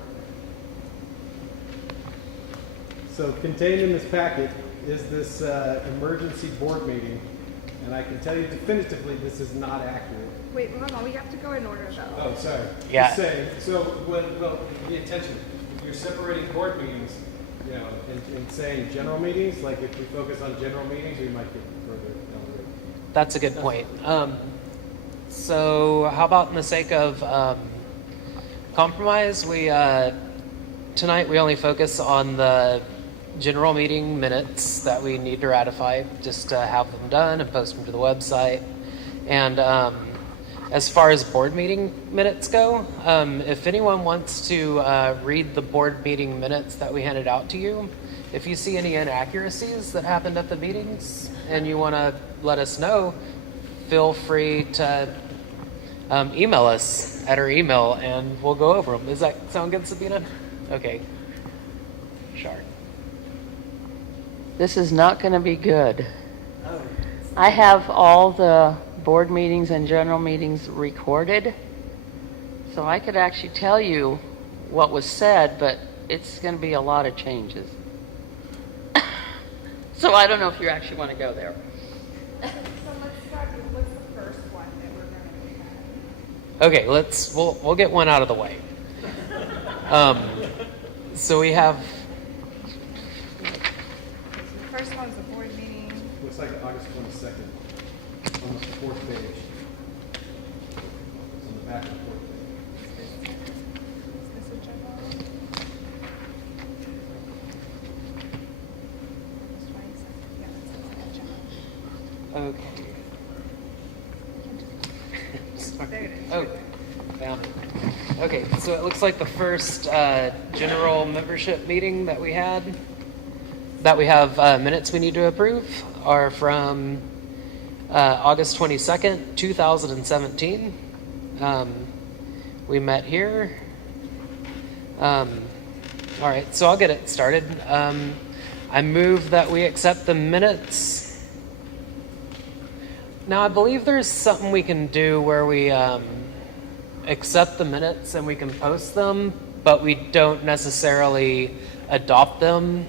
So contained in this packet is this emergency board meeting, and I can tell you definitively this is not accurate. Wait, hold on. We have to go in order, though. Oh, sorry. Yeah. Just saying, so the attention, if you're separating board meetings, you know, and saying general meetings, like if we focus on general meetings, we might get further down the road. That's a good point. So how about in the sake of compromise, we tonight we only focus on the general meeting minutes that we need to ratify, just to have them done and post them to the website. And as far as board meeting minutes go, if anyone wants to read the board meeting minutes that we handed out to you, if you see any inaccuracies that happened at the meetings and you want to let us know, feel free to email us at our email and we'll go over them. Does that sound good, Sabina? Okay. Sure. This is not going to be good. I have all the board meetings and general meetings recorded, so I could actually tell you what was said, but it's going to be a lot of changes. So I don't know if you actually want to go there. So let's start with what's the first one that we're going to look at? Okay, we'll get one out of the way. So we have. The first one's the board meeting. Looks like August 22nd, on the fourth page. On the back of the fourth page. Is this a general? This 22nd. Yeah, There it is. Oh, found it. Okay, so it looks like the first general membership meeting that we had, that we have minutes we need to approve, are from August 22nd, 2017. We met here. All right, so I'll get it started. I move that we accept the minutes. Now, I believe there's something we can do where we accept the minutes and we can post them, but we don't necessarily adopt them.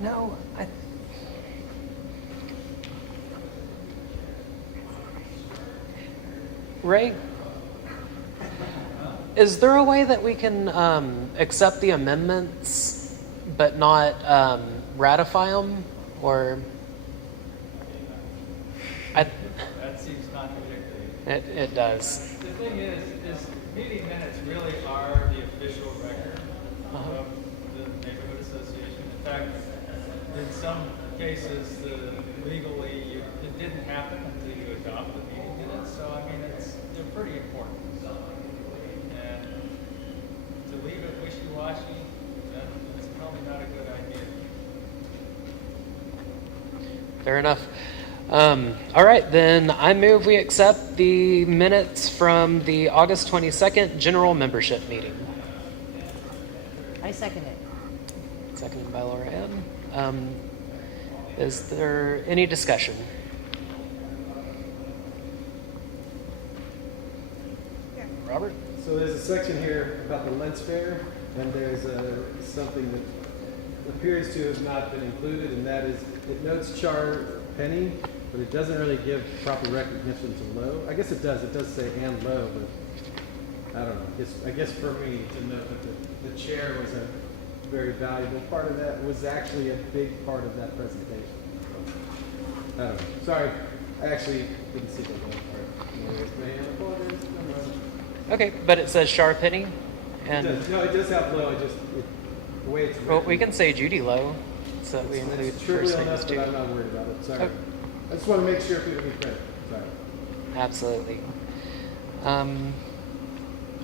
No, Ray, is there a way that we can accept the amendments but not ratify them? Or that seems contradictory. It does. The thing is meeting minutes really are the official record of the neighborhood association. In fact, in some cases, legally, it didn't happen until you adopt the meeting minutes. So I mean, they're pretty important. And to leave it wishy-washy, that's probably not a good idea. Fair enough. All right, then I move we accept the minutes from the August 22nd general membership meeting. I second it. Seconded by Laura Ann. Is there any discussion? Yeah. Robert? So there's a section here about the Lents Fair, and there's something that appears to have not been included, and that is, it notes Char Penny, but it doesn't really give proper recognition to Lowe. I guess it does. It does say and Lowe, but I don't know. I guess for me to note that the chair was a very valuable part of that, was actually a big part of that presentation. I don't know. Sorry, I actually didn't see the Lowe part. Okay, but it says Char Penny, and It does have Lowe. The way it's written. well, we can say Judy Lowe, so that we include It's trivial first names enough, too. but I'm not worried about it. Sorry. Okay. I just want to make sure people get credit. Sorry. Absolutely.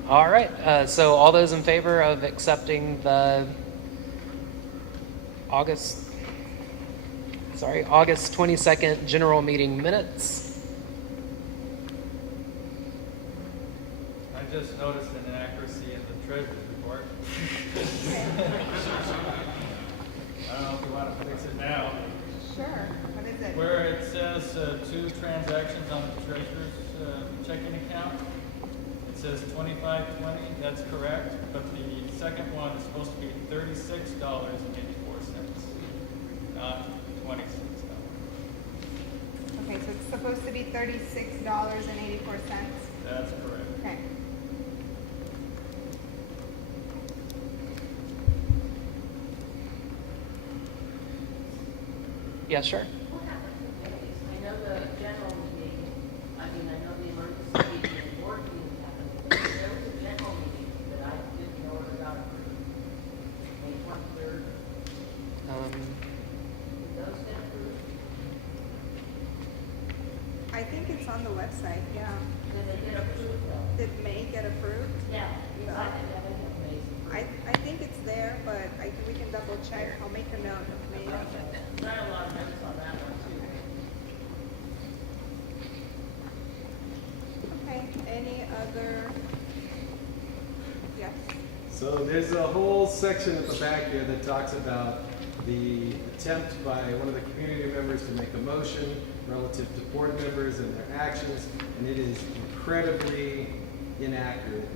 All right. So all those in favor of accepting the August 22nd general meeting minutes? I just noticed an inaccuracy in the treasurer's report. I don't know if you want to fix it now. Sure. What is it? Where it says 2 transactions on the treasurer's checking account, it says $25.20. That's correct, but the second one is supposed to be $36.84, not $26. Okay, so it's supposed to be $36.84. That's correct. Okay. Yeah, sure. I know the general meeting, I know the emergency meeting and board meeting happened. There was a general meeting that I didn't know about May 23rd. Did those get approved? I think it's on the website, yeah. Did they get approved though? Did May get approved? Yeah, because I think that was amazing. I think it's there, but we can double check. I'll make a note of May. Not a lot of notes on that one too. Okay, any other? Yes. So there's a whole section at the back here that talks about the attempt by one of the community members to make a motion relative to board members and their actions, and it is incredibly inaccurate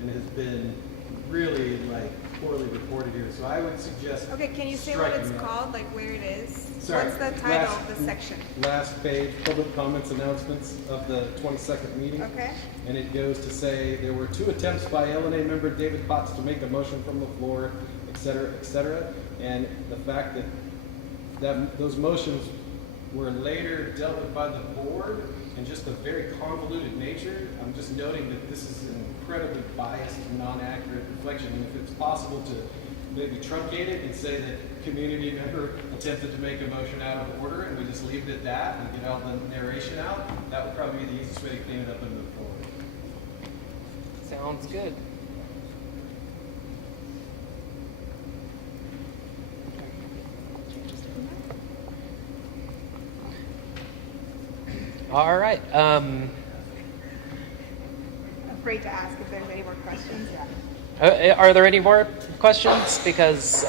and has been really poorly reported here. So I would suggest Okay, can you say what it's striking that. called, like where it is? Sorry, What's the title of the section? Last page, public comments announcements of the 22nd meeting. Okay. And it goes to say, there were 2 attempts by LNA member David Potts to make a motion from the floor, et cetera, et cetera. And the fact that those motions were later dealt with by the board in just a very convoluted nature, I'm just noting that this is an incredibly biased, non-accurate reflection. And if it's possible to maybe truncate it and say that community member attempted to make a motion out of order and we just leave it at that and get all the narration out, that would probably be the easiest way to clean it up and move forward. Sounds good. All right. Afraid to ask if there's any more questions. Are there any more questions? Because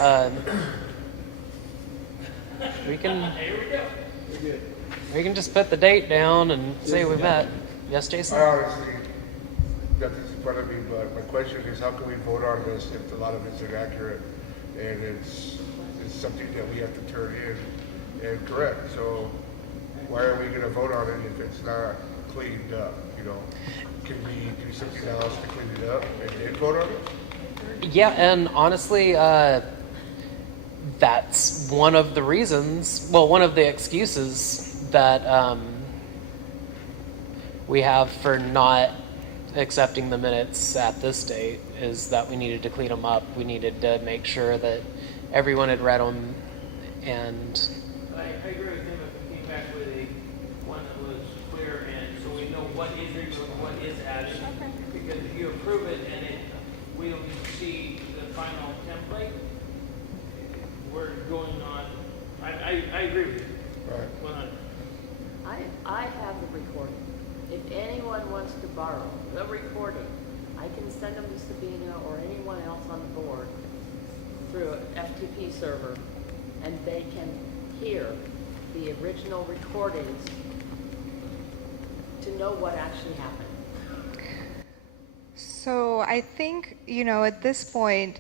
we can just put the date down and say we met. Yes, Jason? I honestly, nothing's in front of me, but my question is, how can we vote on this if a lot of it's inaccurate and it's something that we have to turn in and correct? So why are we going to vote on it if it's not cleaned up? You know, can we do something else to clean it up and then vote on it? Yeah, and honestly, that's one of the reasons, well, one of the excuses that we have for not accepting the minutes at this date is that we needed to clean them up. We needed to make sure that everyone had read them, and I agree with him if we came back with one that was clear, and so we know what is removed, what is added. Okay. Because if you approve it and we don't see the final template, we're going on. I agree with you. Right. 100. I have the recording. If anyone wants to borrow the recording, I can send them to Sabina or anyone else on the board through an FTP server, and they can hear the original recordings to know what actually happened. So I think, at this point,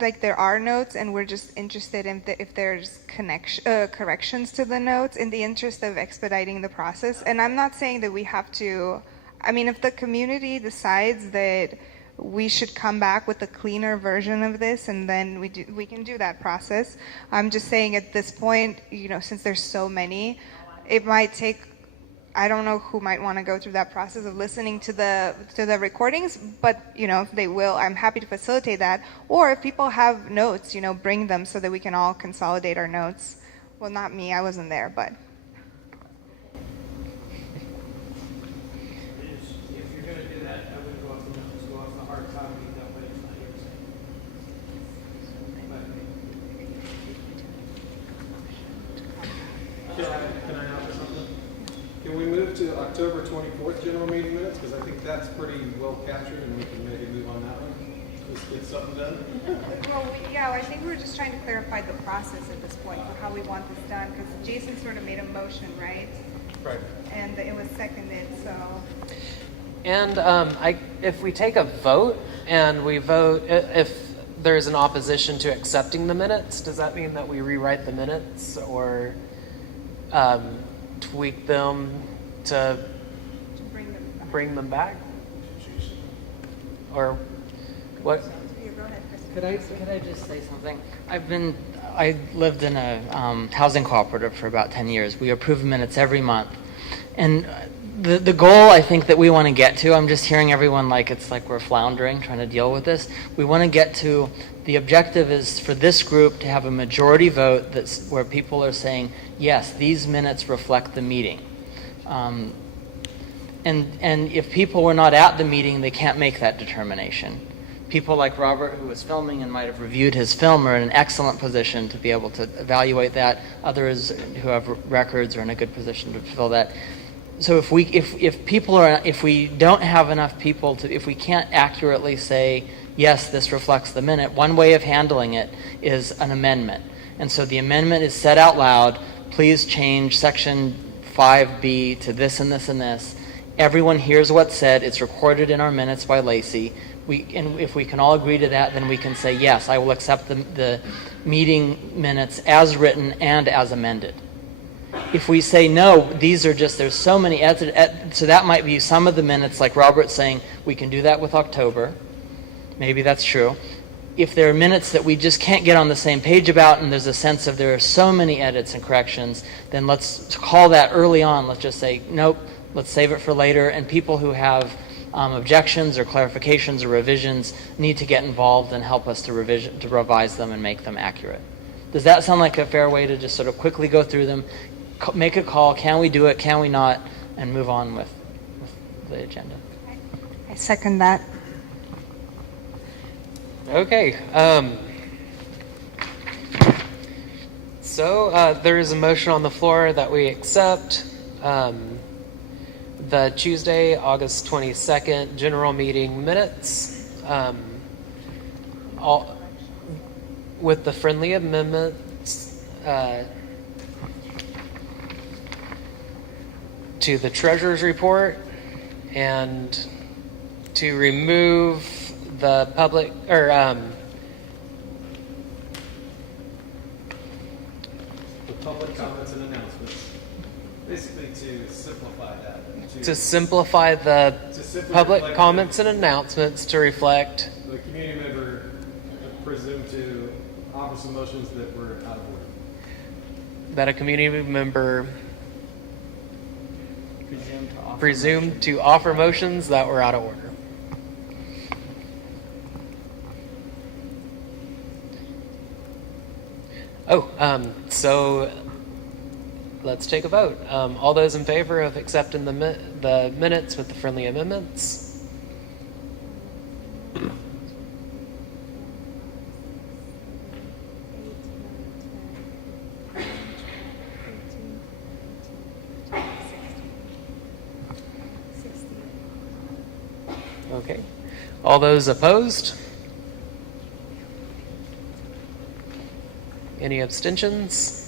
like there are notes and we're just interested in if there's corrections to the notes in the interest of expediting the process. And I'm not saying that we have to, if the community decides that we should come back with a cleaner version of this and then we can do that process. I'm just saying at this point, since there's so many, it might take, I don't know who might want to go through that process of listening to the recordings, but if they will, I'm happy to facilitate that. Or if people have notes, bring them so that we can all consolidate our notes. Well, not me, I wasn't there, but. If you're going to do that, I would go off the notes, go off the hard copy, that way it's not hearsay. Can I offer something? Can we move to October 24th general meeting minutes? Because I think that's pretty well captured and we can maybe move on that one. Just get something done. Well, I think we're just trying to clarify the process at this point for how we want this done, because Jason sort of made a motion, right? Right. And it was seconded, so. And if we take a vote and we vote, if there's an opposition to accepting the minutes, does that mean that we rewrite the minutes or tweak them to bring them back? Or what? Could I just say something? I lived in a housing cooperative for about 10 years. We approve minutes every month. And the goal I think that we want to get to, I'm just hearing everyone it's like we're floundering trying to deal with this. We want to get to, the objective is for this group to have a majority vote where people are saying, yes, these minutes reflect the meeting. And if people were not at the meeting, they can't make that determination. People like Robert, who was filming and might have reviewed his film, are in an excellent position to be able to evaluate that. Others who have records are in a good position to fill that. So if we don't have enough people if we can't accurately say, yes, this reflects the minute, one way of handling it is an amendment. And so the amendment is said out loud, please change section 5B to this and this and this. Everyone hears what's said. It's recorded in our minutes by Lacey. And if we can all agree to that, then we can say, yes, I will accept the meeting minutes as written and as amended. If we say, no, there's so many, so that might be some of the minutes, like Robert's saying, we can do that with October. Maybe that's true. If there are minutes that we just can't get on the same page about and there's a sense of there are so many edits and corrections, then let's call that early on. Let's just say, nope, let's save it for later. And people who have objections or clarifications or revisions need to get involved and help us to revise them and make them accurate. Does that sound like a fair way to just sort of quickly go through them, make a call, can we do it, can we not, and move on with the agenda? I second that. Okay. So there is a motion on the floor that we accept the Tuesday, August 22nd general meeting minutes, all with the friendly amendments to the treasurer's report and to remove the public or the public comments and announcements. Basically to simplify that. to simplify the public comments and announcements to reflect The community member presumed to offer some motions that were out of order. that a community member presumed to offer motions that were out of order. So let's take a vote. All those in favor of accepting the minutes with the friendly amendments? Okay. All those opposed? Any abstentions?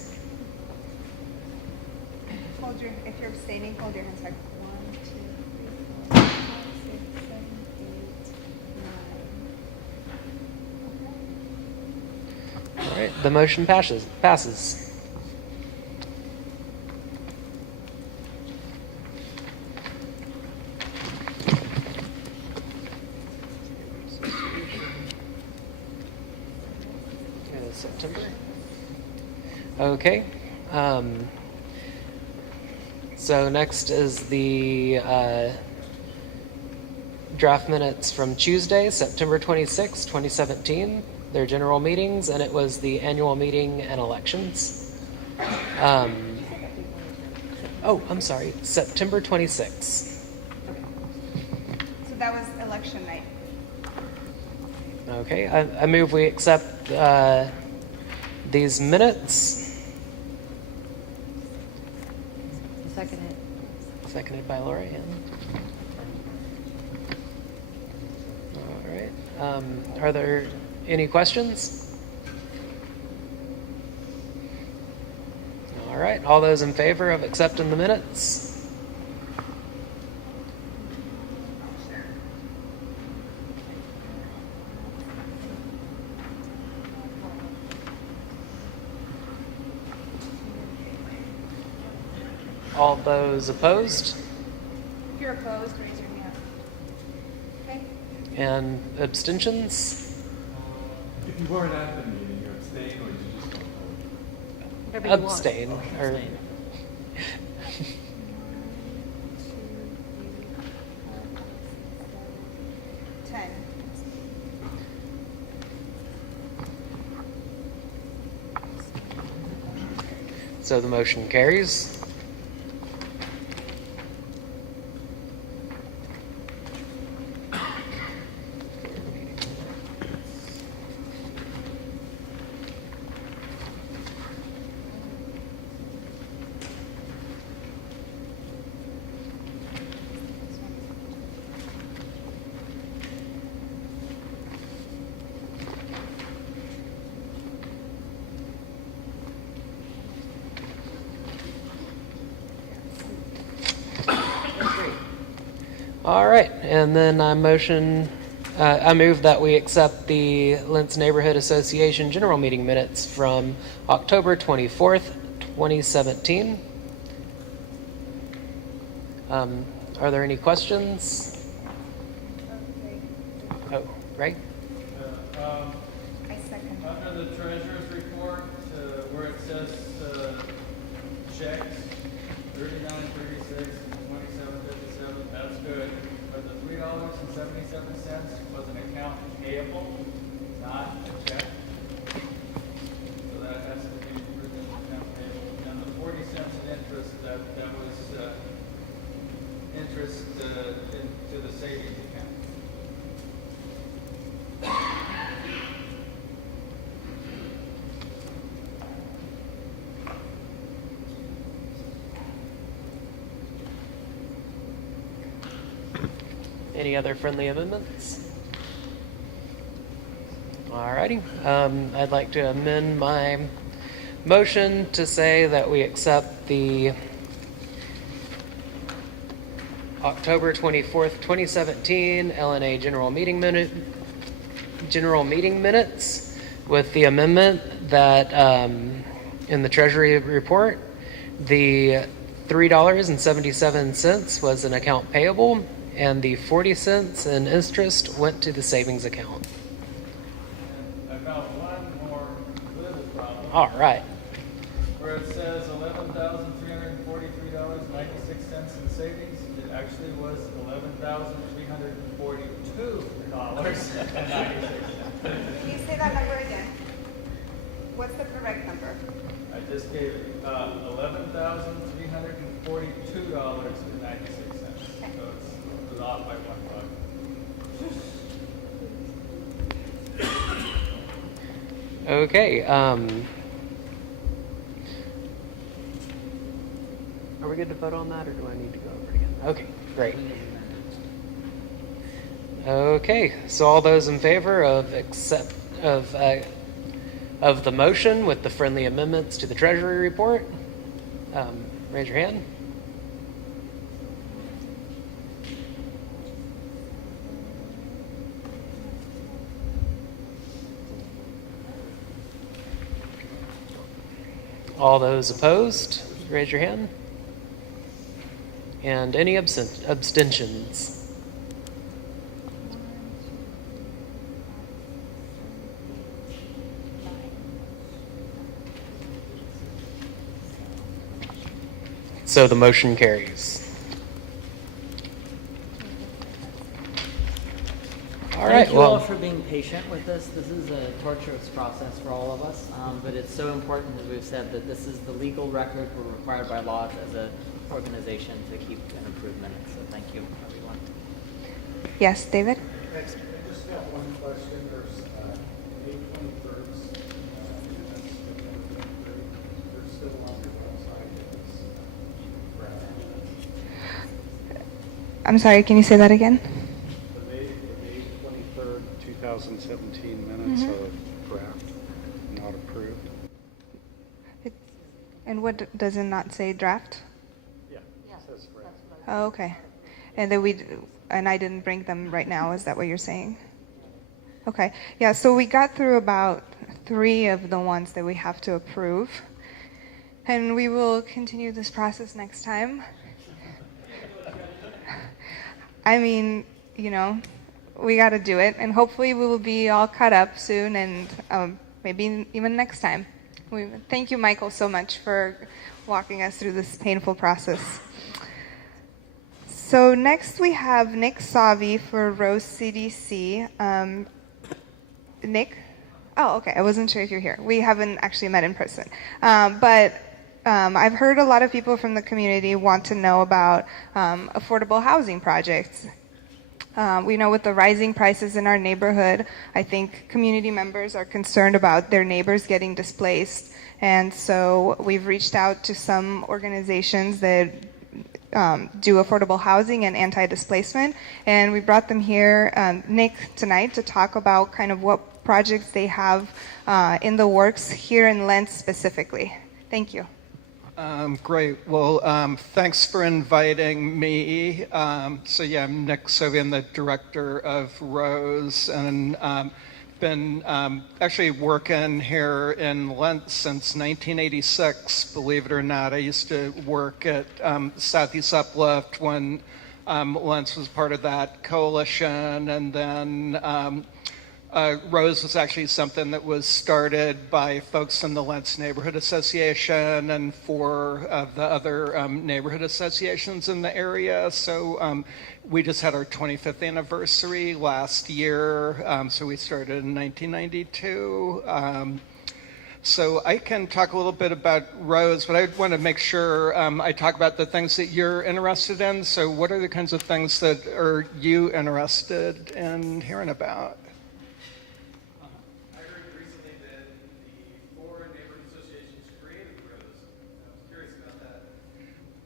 If you're abstaining, hold your hands like 1, 2, 3, 4, 5, 6, 7, 8, 9. All right, the motion passes. September. Okay. So next is the draft minutes from Tuesday, September 26, 2017, their general meetings, and it was the annual meeting and elections. I'm sorry, September 26. So that was election night. Okay, I move we accept these minutes. Second it. Seconded by Laura Ann. All right. Are there any questions? All right. All those in favor of accepting the minutes? All those opposed? If you're opposed, raise your hand. Okay. And abstentions? If you weren't at the meeting, you abstain or you just don't vote? Abstain. Or, 10. so the motion carries. All right, and then I move that we accept the Lents Neighborhood Association general meeting minutes from October 24th, 2017. Are there any questions? Oh, right? I second. Under the treasurer's report, where it says checks, 39, 36, 27, 57, that's good. But the $3.77 was an account payable, not a check. So that has interest, that was interest into the savings account. Any other friendly amendments? Alrighty, I'd like to amend my motion to say that we accept the October 24th, 2017 LNA General Meeting minutes with the amendment that in the Treasury report, the $3.77 was an account payable and the 40 cents in interest went to the savings account. I found one more little problem. All right. Where it says $11,343.96 in savings, it actually was $11,342.96. Can you say that number again? What's the correct number? I just gave it $11,342.96. So it was off by $1. Okay. Are we good to vote on that, or do I need to go over it again? Okay, great. Okay, so all those in favor of the motion with the friendly amendments to the Treasury report, raise your hand. All those opposed, raise your hand. And any abstentions? So the motion carries. All right. Thank you all for being patient with this. This is a torturous process for all of us, but it's so important, as we've said, that this is the legal record we're required by law as an organization to keep and improve minutes. So thank you, everyone. Yes, David? Thanks. I just got one question. There's May 23rd. They're still on your website. I'm sorry, can you say that again? The May 23rd, 2017 minutes of draft, not approved. And what does it not say draft? Yeah, it says draft. Oh, okay. And then I didn't bring them right now. Is that what you're saying? Okay. Yeah, so we got through about 3 of the ones that we have to approve. And we will continue this process next time. I mean, we got to do it. And hopefully we will be all caught up soon and maybe even next time. Thank you, Michael, so much for walking us through this painful process. So next we have Nick Savi for Rose CDC. Nick? Oh, okay. I wasn't sure if you're here. We haven't actually met in person. But I've heard a lot of people from the community want to know about affordable housing projects. We know with the rising prices in our neighborhood, I think community members are concerned about their neighbors getting displaced. And so we've reached out to some organizations that do affordable housing and anti-displacement. And we brought them here, Nick, tonight to talk about kind of what projects they have in the works here in Lents specifically. Thank you. Great. Well, thanks for inviting me. I'm Nick Savi. I'm the director of Rose, and been actually working here in Lents since 1986, believe it or not. I used to work at Southeast Uplift when Lents was part of that coalition, and then Rose was actually something that was started by folks in the Lents Neighborhood Association and 4 of the other neighborhood associations in the area. So we just had our 25th anniversary last year. So we started in 1992. So I can talk a little bit about Rose, but I want to make sure I talk about the things that you're interested in. So what are the kinds of things that are you interested in hearing about? I heard recently that the 4 neighborhood associations created Rose. I was curious about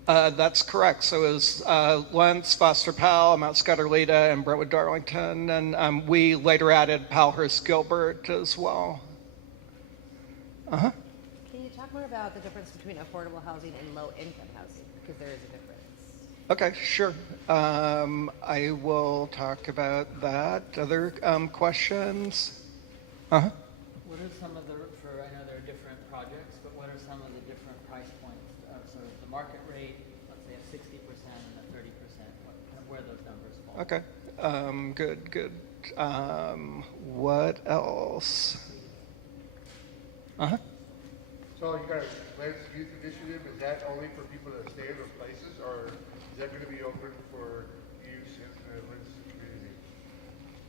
that. That's correct. So it was Lents, Foster Powell, Mount Scudderlita, and Brentwood Darlington. And we later added Powellhurst Gilbert as well. Uh-huh. Can you talk more about the difference between affordable housing and low-income housing? Because there is a difference. Okay, sure. I will talk about that. Other questions? Uh-huh. What are some of the, I know there are different projects, but what are some of the different price points? So the market rate, let's say a 60% and a 30%, where those numbers fall? Okay. Good. What else? Uh-huh. So you got Lents Youth Initiative, is that only for people that stay in those places, or is that going to be open for use in the Lents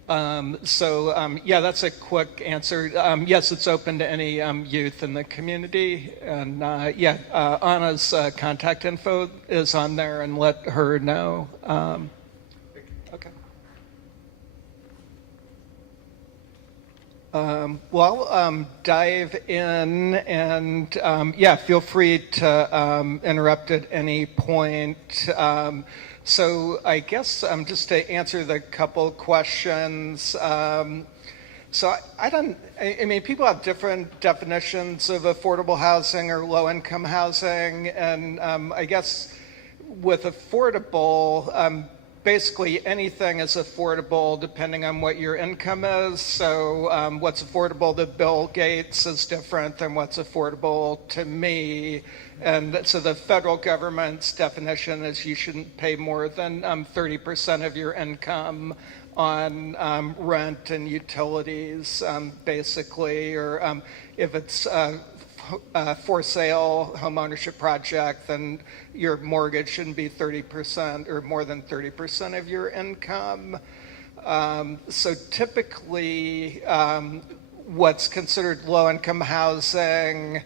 community? Yeah, that's a quick answer. Yes, it's open to any youth in the community. And Anna's contact info is on there, and let her know. Okay. Well, dive in and feel free to interrupt at any point. So I guess just to answer the couple questions. So I mean, people have different definitions of affordable housing or low-income housing, and I guess with affordable, basically anything is affordable depending on what your income is. So what's affordable to Bill Gates is different than what's affordable to me. And so the federal government's definition is you shouldn't pay more than 30% of your income on rent and utilities, basically, or if it's for sale home ownership project, then your mortgage shouldn't be 30% or more than 30% of your income. So typically, what's considered low-income housing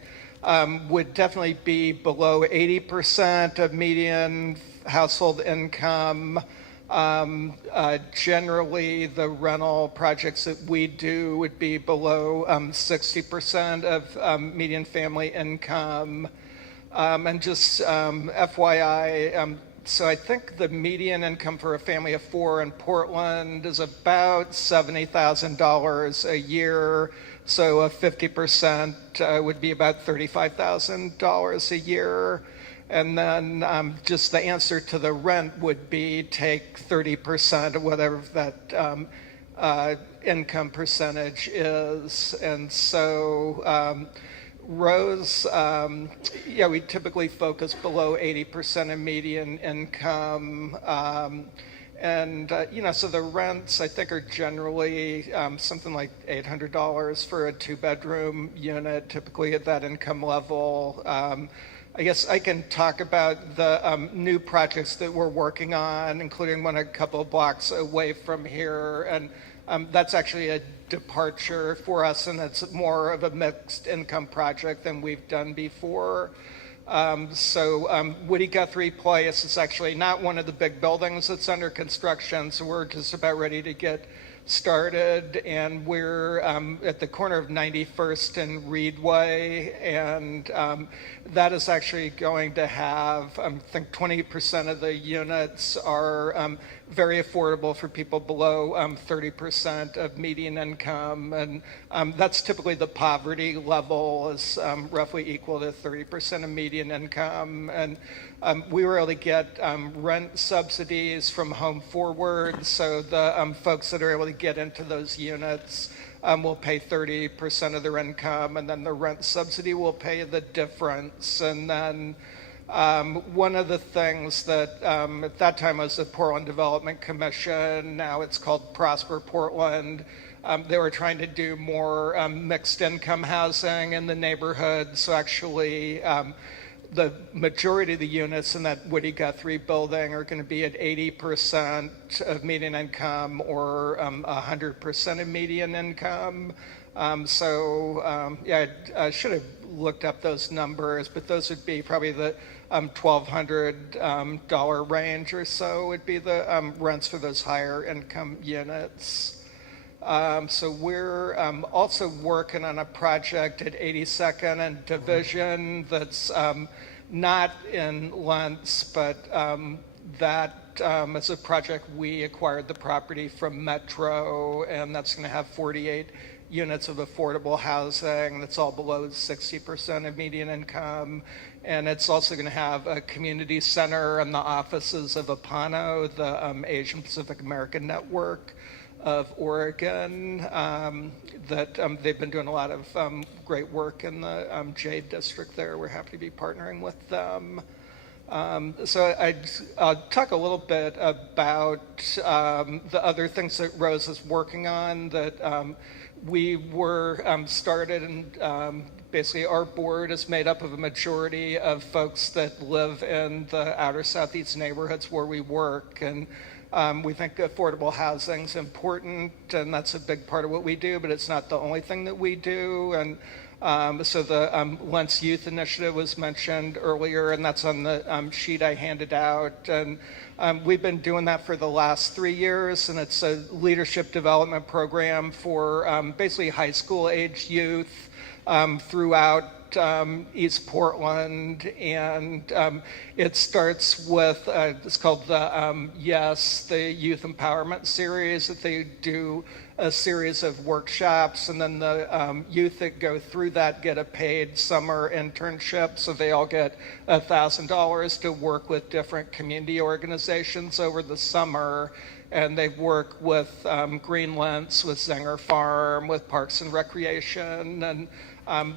would definitely be below 80% of median household income. Generally, the rental projects that we do would be below 60% of median family income. And just FYI, so I think the median income for a family of 4 in Portland is about $70,000 a year. So a 50% would be about $35,000 a year. And then just the answer to the rent would be take 30% of whatever that income percentage is. And so Rose, we typically focus below 80% of median income. So the rents, I think, are generally something like $800 for a 2-bedroom unit, typically at that income level. I guess I can talk about the new projects that we're working on, including one a couple of blocks away from here. And that's actually a departure for us, and it's more of a mixed income project than we've done before. Woody Guthrie Place is actually not one of the big buildings that's under construction, so we're just about ready to get started, and we're at the corner of 91st and Reedway, and that is actually going to have, I think 20% of the units are very affordable for people below 30% of median income, and that's typically the poverty level is roughly equal to 30% of median income. And we were able to get rent subsidies from Home Forward, so the folks that are able to get into those units will pay 30% of their income, and then the rent subsidy will pay the difference. And then one of the things that at that time was the Portland Development Commission, now it's called Prosper Portland, they were trying to do more mixed income housing in the neighborhood. So actually the majority of the units in that Woody Guthrie building are going to be at 80% of median income or 100% of median income. Yeah, I should have looked up those numbers, but those would be probably the $1,200 range or so would be the rents for those higher income units. So we're also working on a project at 82nd and Division that's not in Lents, but that is a project we acquired the property from Metro, and that's going to have 48 units of affordable housing. That's all below 60% of median income. And it's also going to have a community center and the offices of APANO, the Asian Pacific American Network of Oregon, that they've been doing a lot of great work in the Jade District there. We're happy to be partnering with them. I'll talk a little bit about the other things that Rose is working on that we were started, and basically our board is made up of a majority of folks that live in the outer southeast neighborhoods where we work, and we think affordable housing is important, and that's a big part of what we do, but it's not the only thing that we do. And so the Lents Youth Initiative was mentioned earlier, and that's on the sheet I handed out. And we've been doing that for the last 3 years, and it's a leadership development program for basically high school age youth throughout East Portland, and it starts with it's called the the Youth Empowerment Series, that they do a series of workshops, and then the youth that go through that get a paid summer internship, so they all get $1,000 to work with different community organizations over the summer. And they work with Green Lents, with Zenger Farm, with Parks and Recreation, and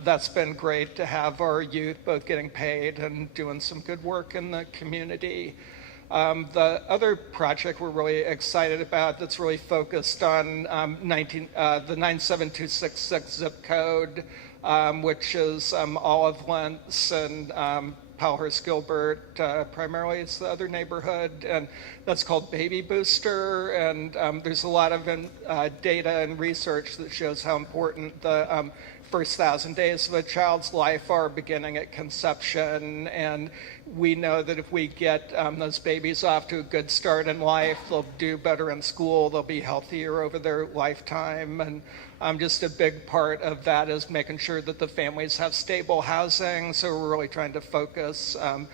that's been great to have our youth both getting paid and doing some good work in the community. The other project we're really excited about that's really focused on the 97266 zip code, which is all of Lents and Powellhurst Gilbert, primarily it's the other neighborhood, and that's called Baby Booster. And there's a lot of data and research that shows how important the first 1,000 days of a child's life are, beginning at conception. And we know that if we get those babies off to a good start in life, they'll do better in school, they'll be healthier over their lifetime. And just a big part of that is making sure that the families have stable housing. So we're really trying to focus on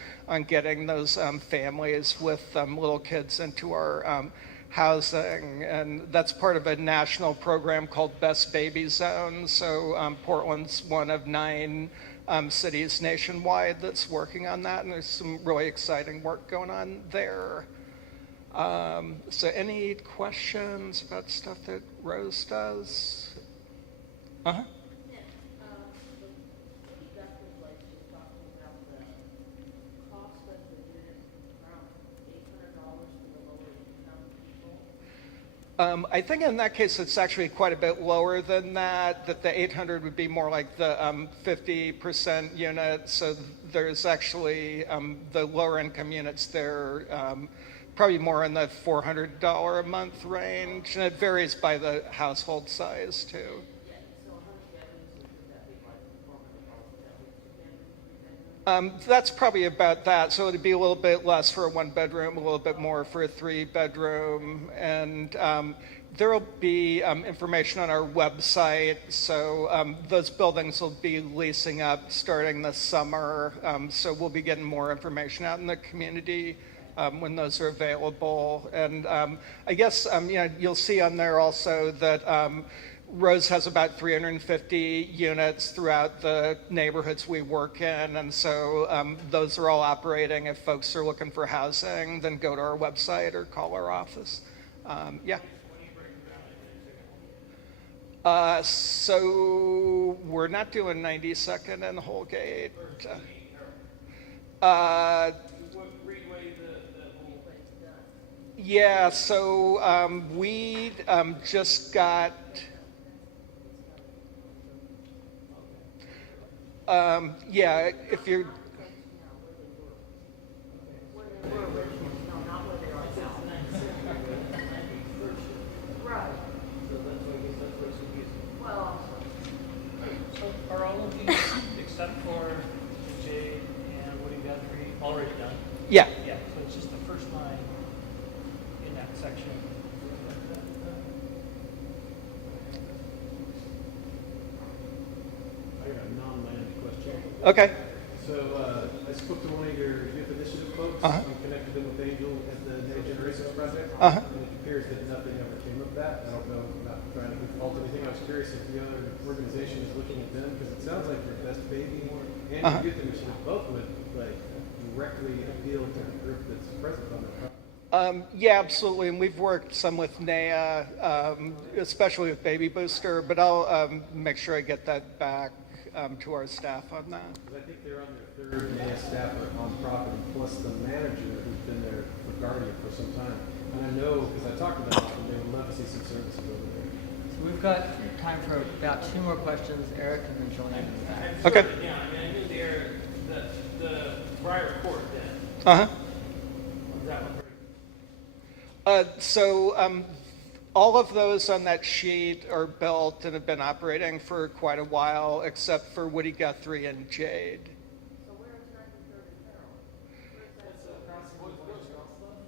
getting those families with little kids into our housing, and that's part of a national program called Best Baby Zone. So Portland's one of 9 cities nationwide that's working on that, and there's some really exciting work going on there. So any questions about stuff that Rose does? Uh-huh. I think in that case it's actually quite a bit lower than that, that the 800 would be more like the 50% unit. So there's actually the lower income units there, probably more in the $400 a month range, and it varies by the household size too. That's probably about that. So it'd be a little bit less for a 1-bedroom, a little bit more for a 3-bedroom. And there will be information on our website. So those buildings will be leasing up starting this summer. So we'll be getting more information out in the community when those are available. And I guess you'll see on there also that Rose has about 350 units throughout the neighborhoods we work in, and so those are all operating. If folks are looking for housing, then go to our website or call our office. So we're not doing 92nd and Holgate. Yeah, so we just got... yeah, if you're... already done? Yeah. Yeah, so it's just the first line in that section. I got a non-land question. Okay. So I spoke to one of your youth initiative folks. Uh-huh. We connected them with Angel at the Next Generations Project. Uh-huh. And it appears that nothing ever came of that. I don't know, I'm not trying to fault anything. I was curious if the other organization is looking at them, because it sounds like your Best Baby and Uh-huh. your youth initiative both would like directly appeal to the group that's present on the project. Yeah, absolutely. And we've worked some with NAA, especially with Baby Booster, but I'll make sure I get that back to our staff on that. Because I think they're on their third NAA staffer on property, plus the manager who's been there for Guardian for some time. And I know, because I talked to them often, they would love to see some services over there. So we've got time for about 2 more questions. Eric and then Julian. Okay. Yeah, I mean, I knew the prior court then. Uh-huh. Was that one? So all of those on that sheet are built and have been operating for quite a while, except for Woody Guthrie and Jade.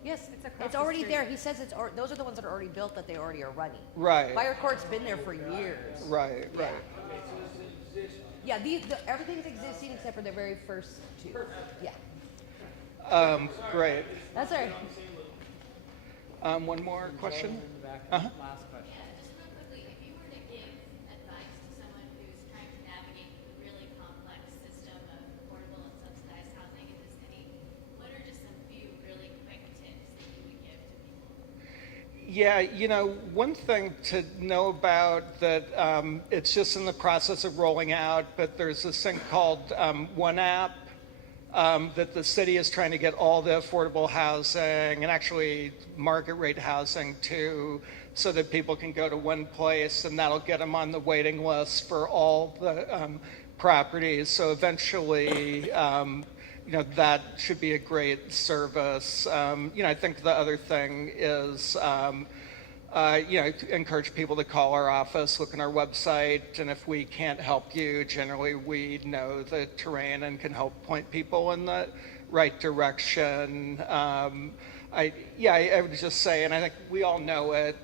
Yes, it's already there. He says those are the ones that are already built that they already are running. Right. Fire court's been there for years. Right, right. Yeah, everything's existing except for the very first 2. Yeah. Great. That's all right. One more question? Last question. Just real quickly, if you were to give advice to someone who's trying to navigate the really complex system of affordable and subsidized housing in this city, what are just some few really quick tips that you would give to people? Yeah, one thing to know about that it's just in the process of rolling out, but there's this thing called One App that the city is trying to get all the affordable housing and actually market rate housing too, so that people can go to one place, and that'll get them on the waiting list for all the properties. So eventually, that should be a great service. I think the other thing is, encourage people to call our office, look on our website, and if we can't help you, generally we know the terrain and can help point people in the right direction. I would just say, and I think we all know it,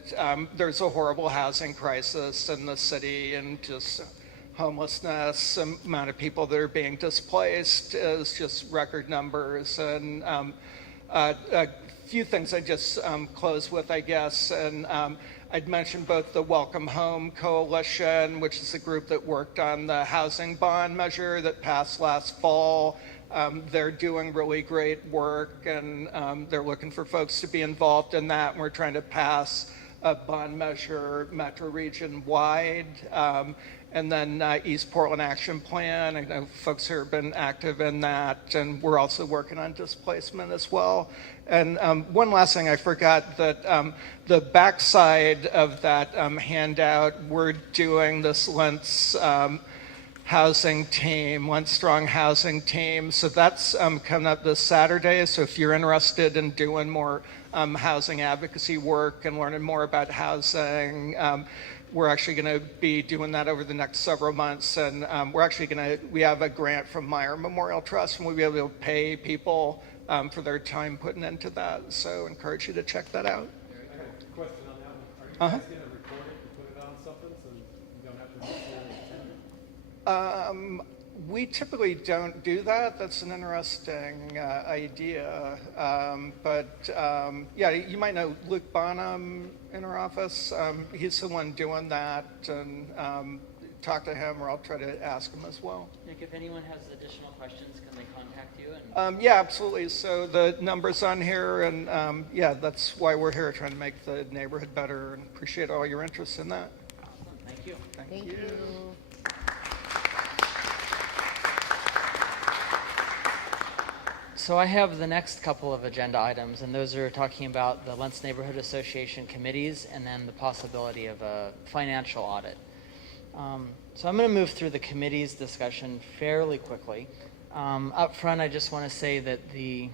there's a horrible housing crisis in the city, and just homelessness, amount of people that are being displaced is just record numbers. And a few things I just close with, I guess. And I'd mentioned both the Welcome Home Coalition, which is a group that worked on the housing bond measure that passed last fall. They're doing really great work, and they're looking for folks to be involved in that. And we're trying to pass a bond measure metro region wide. And then East Portland Action Plan. I know folks who have been active in that, and we're also working on displacement as well. And one last thing I forgot, that the backside of that handout, we're doing this Lents housing team, Lents Strong housing team. So that's coming up this Saturday. So if you're interested in doing more housing advocacy work and learning more about housing, we're actually going to be doing that over the next several months, and we have a grant from Meyer Memorial Trust, and we'll be able to pay people for their time putting into that. So encourage you to check that out. I got a question on that one. Are you guys going to record it and put it on something so you don't have to necessarily attend it? We typically don't do that. That's an interesting idea. You might know Luke Bonham in our office. He's the one doing that, and talk to him, or I'll try to ask him as well. Nick, if anyone has additional questions, can they contact you? Yeah, absolutely. So the number's on here, and that's why we're here, trying to make the neighborhood better, and appreciate all your interest in that. Awesome. Thank you. Thank you. So I have the next couple of agenda items, and those are talking about the Lents Neighborhood Association committees and then the possibility of a financial audit. So I'm going to move through the committees discussion fairly quickly. Up front, I just want to say that am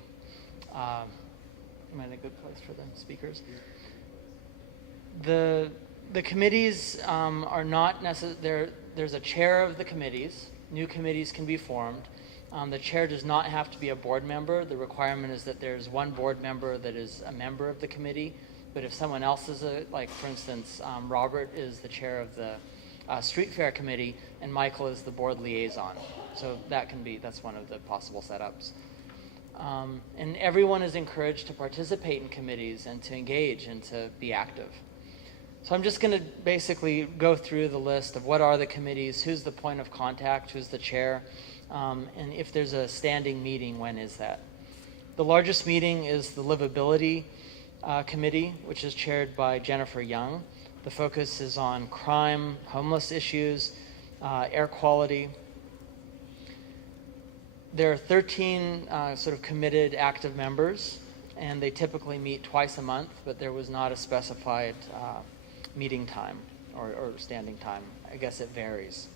I in a good place for the speakers? The committees are not necessary. There's a chair of the committees. New committees can be formed. The chair does not have to be a board member. The requirement is that there's one board member that is a member of the committee. But if someone else is like for instance, Robert is the chair of the Street Fair Committee and Michael is the board liaison. So that's one of the possible setups. And everyone is encouraged to participate in committees and to engage and to be active. So I'm just going to basically go through the list of what are the committees, who's the point of contact, who's the chair, and if there's a standing meeting, when is that? The largest meeting is the Livability Committee, which is chaired by Jennifer Young. The focus is on crime, homeless issues, air quality. There are 13 sort of committed active members, and they typically meet twice a month, but there was not a specified meeting time or standing time. I guess it varies.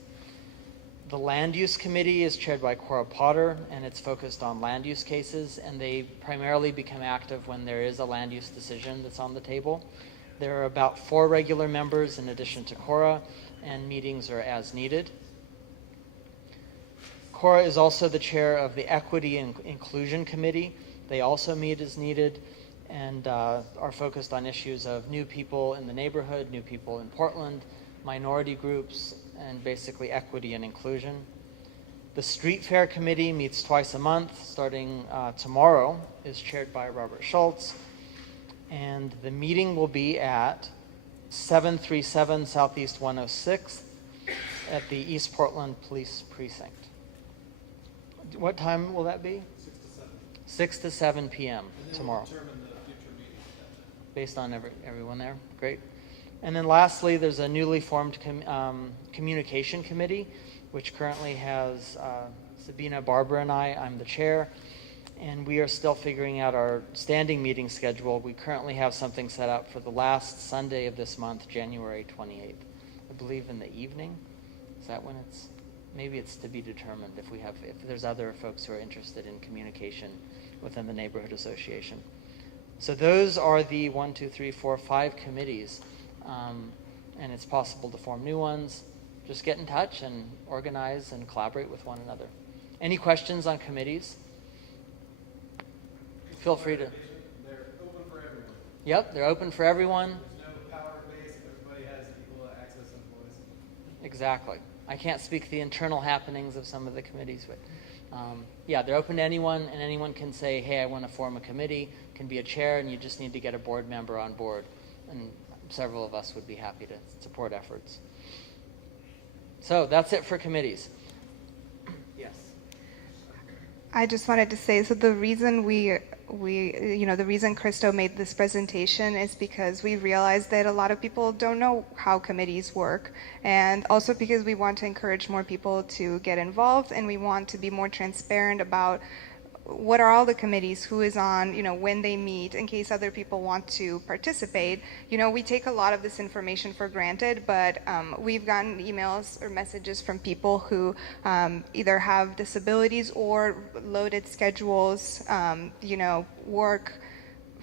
The Land Use Committee is chaired by Cora Potter, and it's focused on land use cases, and they primarily become active when there is a land use decision that's on the table. There are about 4 regular members in addition to Cora, and meetings are as needed. Cora is also the chair of the Equity and Inclusion Committee. They also meet as needed and are focused on issues of new people in the neighborhood, new people in Portland, minority groups, and basically equity and inclusion. The Street Fair Committee meets twice a month, starting tomorrow, is chaired by Robert Schultz. And the meeting will be at 737 Southeast 106th at the East Portland Police Precinct. What time will that be? 6 to 7 p.m. tomorrow. Based on everyone there. Great. And then lastly, there's a newly formed communication committee, which currently has Sabina, Barbara, and I'm the chair. And we are still figuring out our standing meeting schedule. We currently have something set up for the last Sunday of this month, January 28th. I believe in the evening. Is that when it's? Maybe it's to be determined if there's other folks who are interested in communication within the Neighborhood Association. So those are the 1, 2, 3, 4, 5 committees. And it's possible to form new ones. Just get in touch and organize and collaborate with one another. Any questions on committees? Feel free to. They're open for everyone. Yep, they're open for everyone. There's no power base. Everybody has equal access and voice. Exactly. I can't speak to the internal happenings of some of the committees, but yeah, they're open to anyone, and anyone can say, hey, I want to form a committee, can be a chair, and you just need to get a board member on board. And several of us would be happy to support efforts. So that's it for committees. Yes. I just wanted to say, so the reason the reason Christo made this presentation is because we realized that a lot of people don't know how committees work, and also because we want to encourage more people to get involved, and we want to be more transparent about what are all the committees, who is on, when they meet, in case other people want to participate. We take a lot of this information for granted, but we've gotten emails or messages from people who either have disabilities or loaded schedules, work,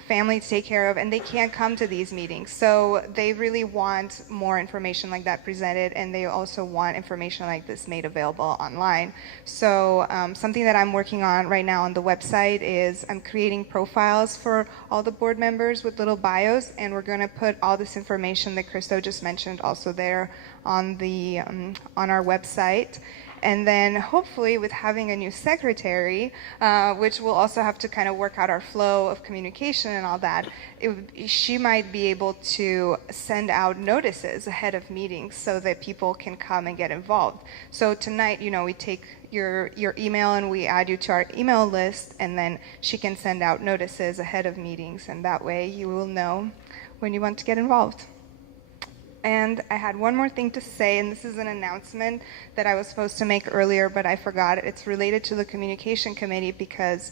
family to take care of, and they can't come to these meetings. So they really want more information like that presented, and they also want information like this made available online. So something that I'm working on right now on the website is I'm creating profiles for all the board members with little bios, and we're going to put all this information that Christo just mentioned also there on our website. And then hopefully with having a new secretary, which we'll also have to kind of work out our flow of communication and all that, she might be able to send out notices ahead of meetings so that people can come and get involved. So tonight, we take your email and we add you to our email list, and then she can send out notices ahead of meetings, and that way you will know when you want to get involved. And I had one more thing to say, and this is an announcement that I was supposed to make earlier, but I forgot. It's related to the Communication Committee because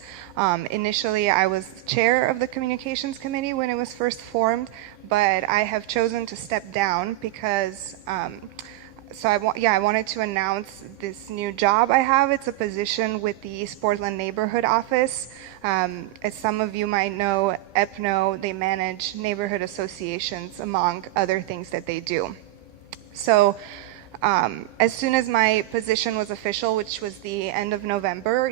initially I was chair of the Communications Committee when it was first formed, but I have chosen to step down because I wanted to announce this new job I have. It's a position with the East Portland Neighborhood Office. As some of you might know, EPNO, they manage neighborhood associations, among other things that they do. So As soon as my position was official, which was the end of November,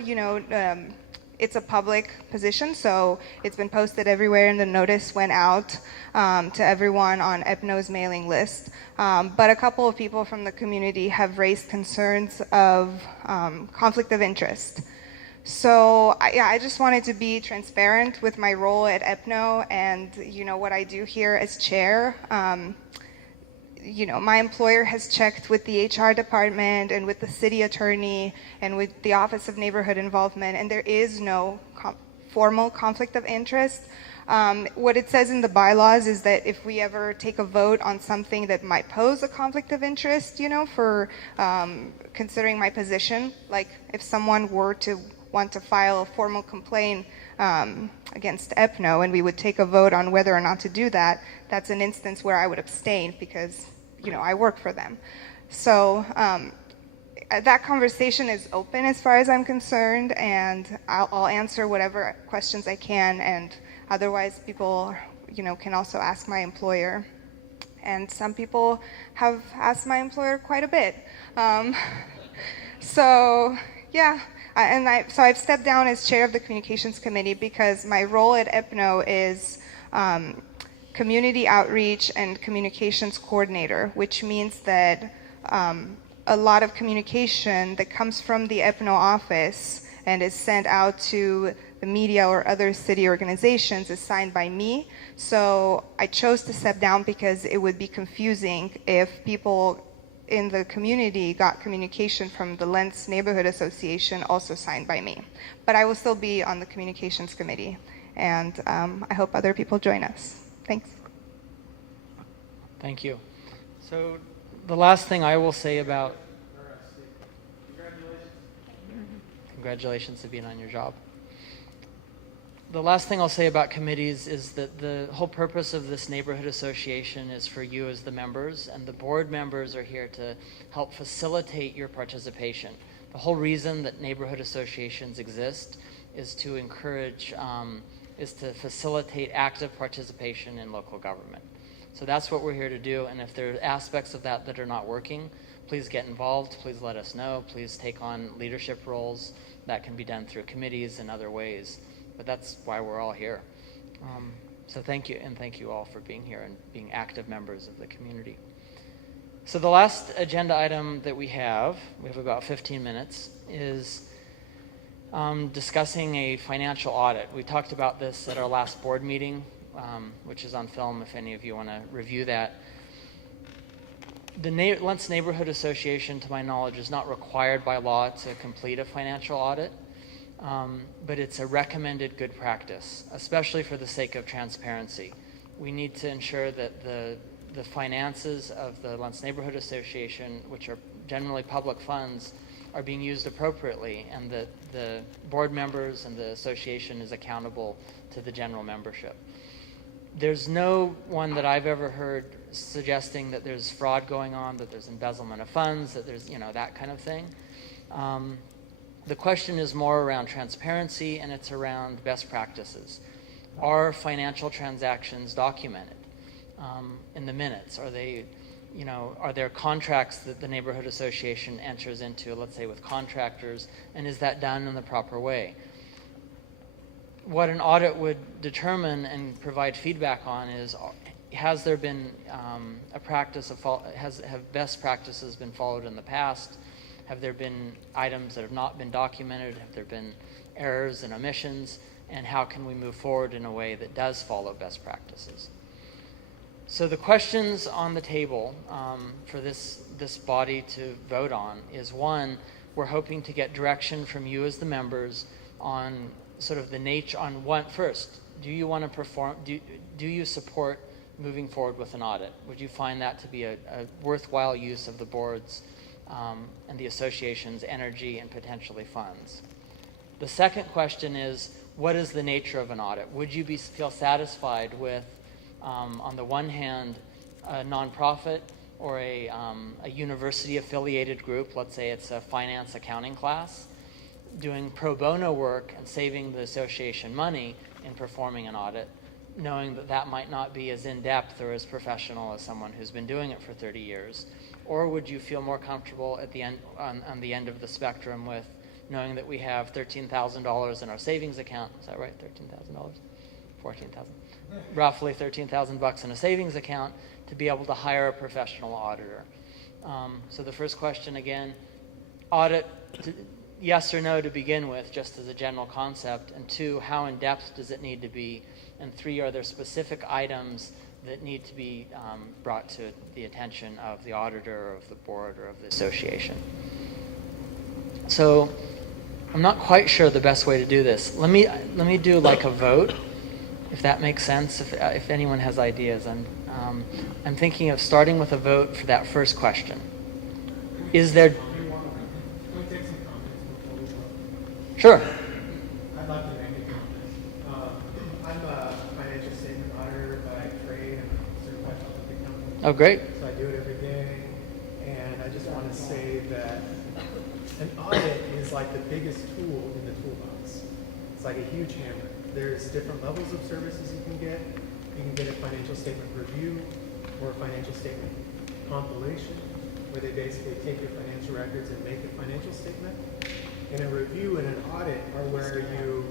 it's a public position, so it's been posted everywhere, and the notice went out to everyone on EPNO's mailing list. But a couple of people from the community have raised concerns of conflict of interest. So I just wanted to be transparent with my role at EPNO and what I do here as chair. My employer has checked with the HR department and with the city attorney and with the Office of Neighborhood Involvement, and there is no formal conflict of interest. What it says in the bylaws is that if we ever take a vote on something that might pose a conflict of interest, for considering my position, like if someone were to want to file a formal complaint against EPNO and we would take a vote on whether or not to do that, that's an instance where I would abstain because I work for them. So that conversation is open as far as I'm concerned, and I'll answer whatever questions I can, and otherwise people, can also ask my employer. And some people have asked my employer quite a bit. So I've stepped down as chair of the communications committee because my role at EPNO is community outreach and communications coordinator, which means that a lot of communication that comes from the EPNO office and is sent out to the media or other city organizations is signed by me. So I chose to step down because it would be confusing if people in the community got communication from the Lents Neighborhood Association also signed by me. But I will still be on the communications committee, and I hope other people join us. Thanks. Thank you. So the last thing I will say about congratulations to being on your job. The last thing I'll say about committees is that the whole purpose of this neighborhood association is for you as the members, and the board members are here to help facilitate your participation. The whole reason that neighborhood associations exist is to encourage, is to facilitate active participation in local government. So that's what we're here to do, and if there are aspects of that that are not working, please get involved, please let us know, please take on leadership roles. That can be done through committees and other ways, but that's why we're all here. So thank you, and thank you all for being here and being active members of the community. So the last agenda item that we have about 15 minutes, is discussing a financial audit. We talked about this at our last board meeting, which is on film if any of you want to review that. The Lents Neighborhood Association, to my knowledge, is not required by law to complete a financial audit, but it's a recommended good practice, especially for the sake of transparency. We need to ensure that the finances of the Lents Neighborhood Association, which are generally public funds, are being used appropriately, and that the board members and the association is accountable to the general membership. There's no one that I've ever heard suggesting that there's fraud going on, that there's embezzlement of funds, that there's, that kind of thing. The question is more around transparency, and it's around best practices. Are financial transactions documented in the minutes? Are they, are there contracts that the neighborhood association enters into, let's say with contractors, and is that done in the proper way? What an audit would determine and provide feedback on is, has there been a practice of, have best practices been followed in the past? Have there been items that have not been documented? Have there been errors and omissions? And how can we move forward in a way that does follow best practices? So the questions on the table for this body to vote on is, one, we're hoping to get direction from you as the members on sort of the nature, on one, first, do you want to perform, do you support moving forward with an audit? Would you find that to be a worthwhile use of the board's and the association's energy and potentially funds? The second question is, what is the nature of an audit? Would you feel satisfied with, on the one hand, a nonprofit or a university-affiliated group, let's say it's a finance accounting class, doing pro bono work and saving the association money in performing an audit, knowing that that might not be as in-depth or as professional as someone who's been doing it for 30 years? Or would you feel more comfortable at the end, on the end of the spectrum, with knowing that we have $13,000 in our savings account? Is that right? $13,000? 14,000. Roughly 13,000 bucks in a savings account to be able to hire a professional auditor. So the first question again, audit, yes or no to begin with, just as a general concept. And 2, how in depth does it need to be? And 3, are there specific items that need to be brought to the attention of the auditor, or of the board, or of the association? So I'm not quite sure the best way to do this. Let me do like a vote, if that makes sense. If anyone has ideas, I'm thinking of starting with a vote for that first question. Is there? Can we take some comments before we vote? Sure. I'd like to make a comment. I'm a financial statement auditor by trade and a certified public accountant. Oh, great. So I do it every day, and I just want to say that an audit is like the biggest tool in the toolbox. It's like a huge hammer. There's different levels of services you can get. You can get a financial statement review or a financial statement compilation, where they basically take your financial records and make a financial statement. And a review and an audit are where you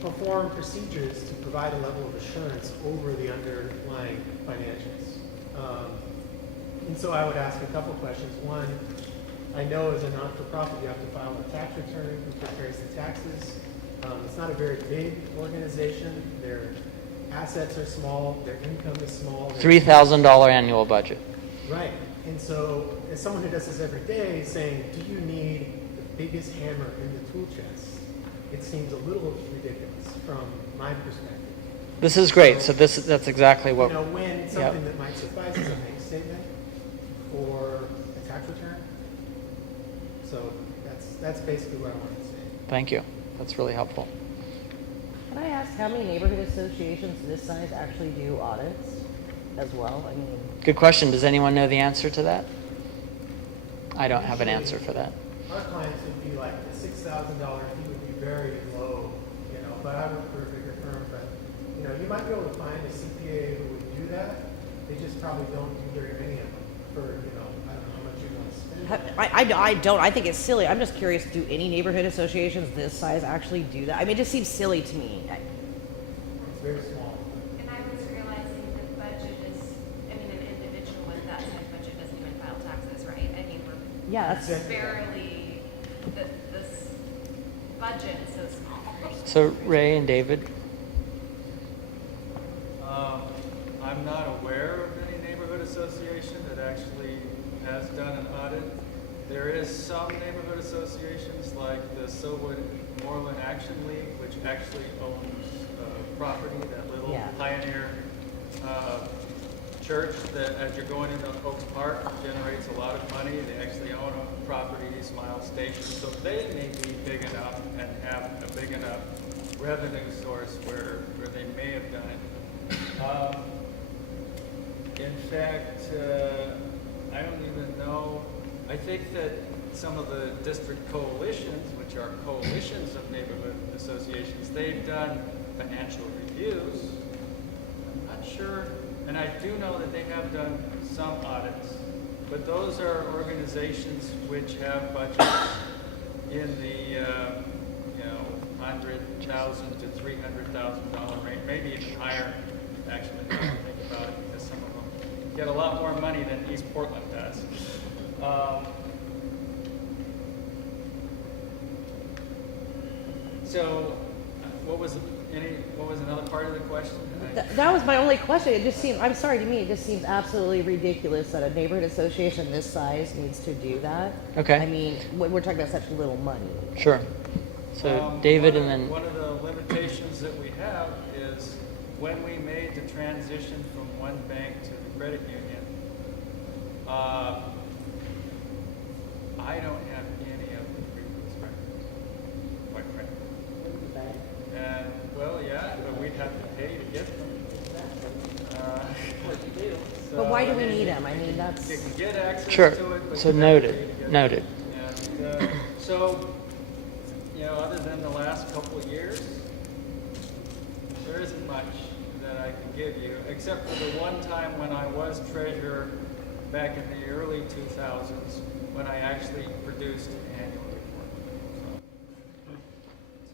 perform procedures to provide a level of assurance over the underlying financials. And so I would ask a couple questions. One, I know as a not-for-profit you have to file a tax return which prepares the taxes. It's not a very big organization. Their assets are small. Their income is small. $3,000 annual budget. Right. And so as someone who does this every day, saying, do you need the biggest hammer in the tool chest? It seems a little ridiculous from my perspective. This is great. So that's exactly what. You know, when something that might suffice is a bank statement or a tax return. So that's basically what I wanted to say. Thank you. That's really helpful. Can I ask how many neighborhood associations this size actually do audits as well? I mean, Good question. Does anyone know the answer to that? I don't have an answer for that. Our clients would be like the $6,000 fee would be very low, you know, but I work for a bigger firm, but you know, you might be able to find a CPA who would do that. They just probably don't do very many of them for, you know, I don't know how much you're going to spend. I don't. I think it's silly. I'm just curious, do any neighborhood associations this size actually do that? I mean, it just seems silly to me. It's very small. And I was realizing the budget is, I mean, an individual with that size budget doesn't even file taxes, right? I mean, we're Yeah, that's barely, this budget is so small. So Ray and David. I'm not aware of any neighborhood association that actually has done an audit. There is some neighborhood associations like the Silwood Moreland Action League, which actually owns property, that little pioneer church that as you're going into Oak Park generates a lot of money. They actually own a property, Smile Station, so they may be big enough and have a big enough revenue source where they may have done it. In fact, I don't even know. I think that some of the district coalitions, which are coalitions of neighborhood associations, they've done financial reviews. I'm not sure, and I do know that they have done some audits, but those are organizations which have budgets in the $100,000 to $300,000 range, maybe even higher. Actually, now that I think about it, because some of them get a lot more money than East Portland does. So, what was another part of the question? that was my only question. It just seems, I'm sorry, to me, it just seems absolutely ridiculous that a neighborhood association this size needs to do that. Okay. I mean, we're talking about such little money. Sure. So David, and then one of the limitations that we have is when we made the transition from one bank to the credit union, I don't have any of the previous records, quite frankly. And, well, yeah, but we'd have to pay to get them. But why do we need them? I mean, that's... You can get access sure. to it, but So you have to pay to get noted. And so, you know, other than the last couple of years, there isn't much that I can give you, except for the one time when I was treasurer back in the early 2000s, when I actually produced an annual report.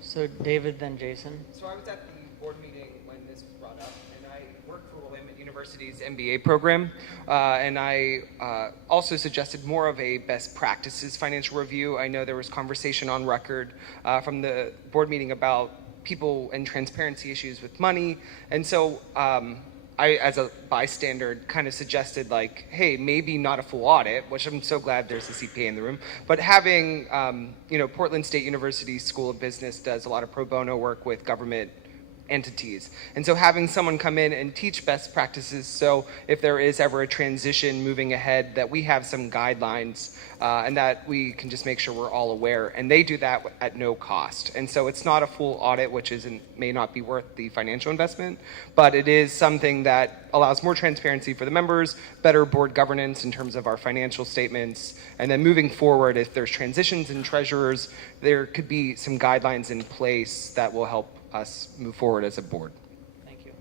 So David, then Jason. So I was at the board meeting when this was brought up, and I work for Willamette University's MBA program, and I also suggested more of a best practices financial review. I know there was conversation on record from the board meeting about people and transparency issues with money, and so I, as a bystander, kind of suggested like, hey, maybe not a full audit, which I'm so glad there's a CPA in the room, but having, Portland State University School of Business does a lot of pro bono work with government entities. And so having someone come in and teach best practices, so if there is ever a transition moving ahead, that we have some guidelines and that we can just make sure we're all aware. And they do that at no cost. And so it's not a full audit, which may not be worth the financial investment, but it is something that allows more transparency for the members, better board governance in terms of our financial statements, and then moving forward, if there's transitions in treasurers, there could be some guidelines in place that will help us move forward as a board. Thank you.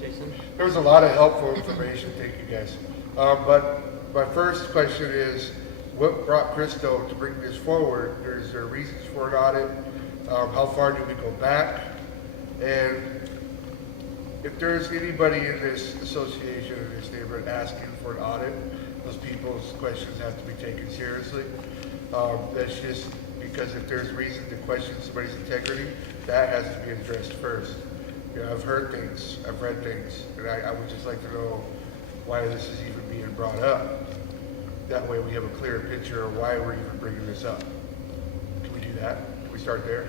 Jason? There was a lot of helpful information. Thank you, guys. But my first question is, what brought Christo to bring this forward? Is there reasons for an audit? How far do we go back? And if there's anybody in this association or this neighborhood asking for an audit, those people's questions have to be taken seriously. That's just because if there's reason to question somebody's integrity, that has to be addressed first. I've heard things, I've read things, and I would just like to know why this is even being brought up. That way we have a clear picture of why we're even bringing this up. Can we do that? Can we start there?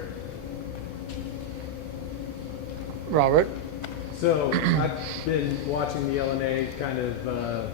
Robert? So I've been watching the LNA kind of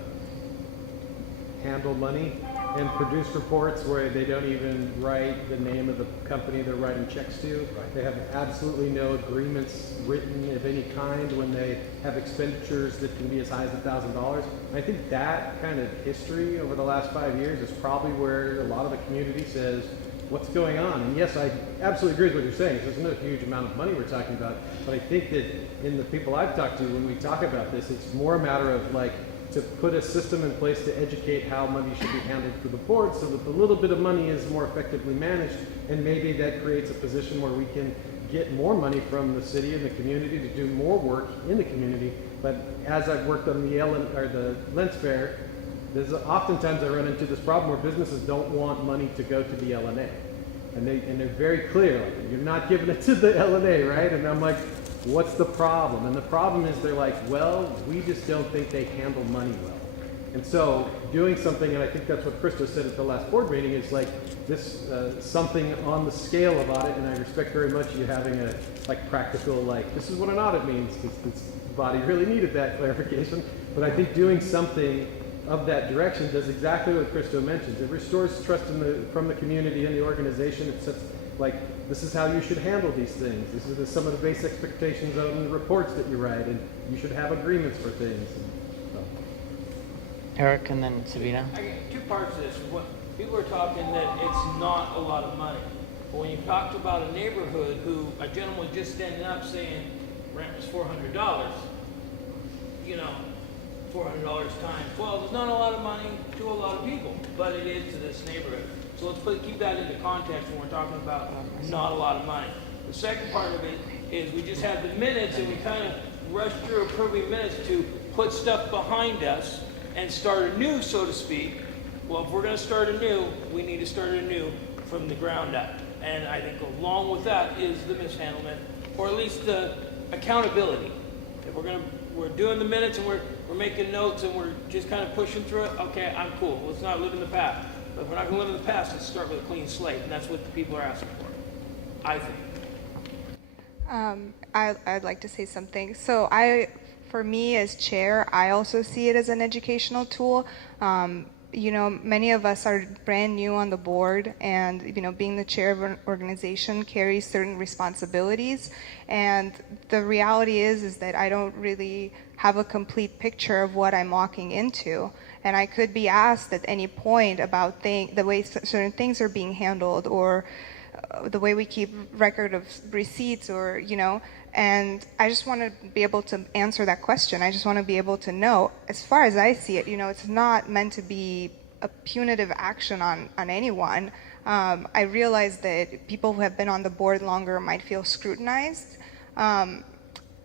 handle money and produce reports where they don't even write the name of the company they're writing checks to. They have absolutely no agreements written of any kind when they have expenditures that can be as high as $1,000. I think that kind of history over the last 5 years is probably where a lot of the community says, what's going on? And yes, I absolutely agree with what you're saying. There's not a huge amount of money we're talking about, but I think that in the people I've talked to, when we talk about this, it's more a matter of like, to put a system in place to educate how money should be handled through the board so that the little bit of money is more effectively managed, and maybe that creates a position where we can get more money from the city and the community to do more work in the community. But as I've worked on the Lents Fair, there's oftentimes I run into this problem where businesses don't want money to go to the LNA. And they're very clear, like, you're not giving it to the LNA, right? And I'm like, what's the problem? And the problem is they're like, well, we just don't think they handle money well. And so doing something, and I think that's what Krista said at the last board meeting, is like this, something on the scale of audit, and I respect very much you having a like practical, like, this is what an audit means, because this body really needed that clarification. But I think doing something of that direction does exactly what Krista mentions. It restores trust from the community and the organization. It sets, like, this is how you should handle these things. This is some of the base expectations on the reports that you write, and you should have agreements for things. Eric, and then Sabina. I get two parts to this. What people are talking that it's not a lot of money. But when you talked about a neighborhood who a gentleman was just standing up saying rent was $400, $400 times 12 is not a lot of money to a lot of people, but it is to this neighborhood. So let's keep that into context when we're talking about not a lot of money. The second part of it is we just had the minutes, and we kind of rushed through approving minutes to put stuff behind us and start anew, so to speak. Well, if we're going to start anew, we need to start anew from the ground up. And I think along with that is the mishandlement, or at least the accountability. If we're doing the minutes and we're making notes and we're just kind of pushing through it, okay, I'm cool. Let's not live in the past. But if we're not going to live in the past, let's start with a clean slate, and that's what the people are asking for, I think. I'd like to say something. So for me as chair, I also see it as an educational tool. Many of us are brand new on the board, and, being the chair of an organization carries certain responsibilities. And the reality is that I don't really have a complete picture of what I'm walking into. And I could be asked at any point about the way certain things are being handled, or the way we keep record of receipts, or and I just want to be able to answer that question. I just want to be able to know, as far as I see it, it's not meant to be a punitive action on anyone. I realize that people who have been on the board longer might feel scrutinized.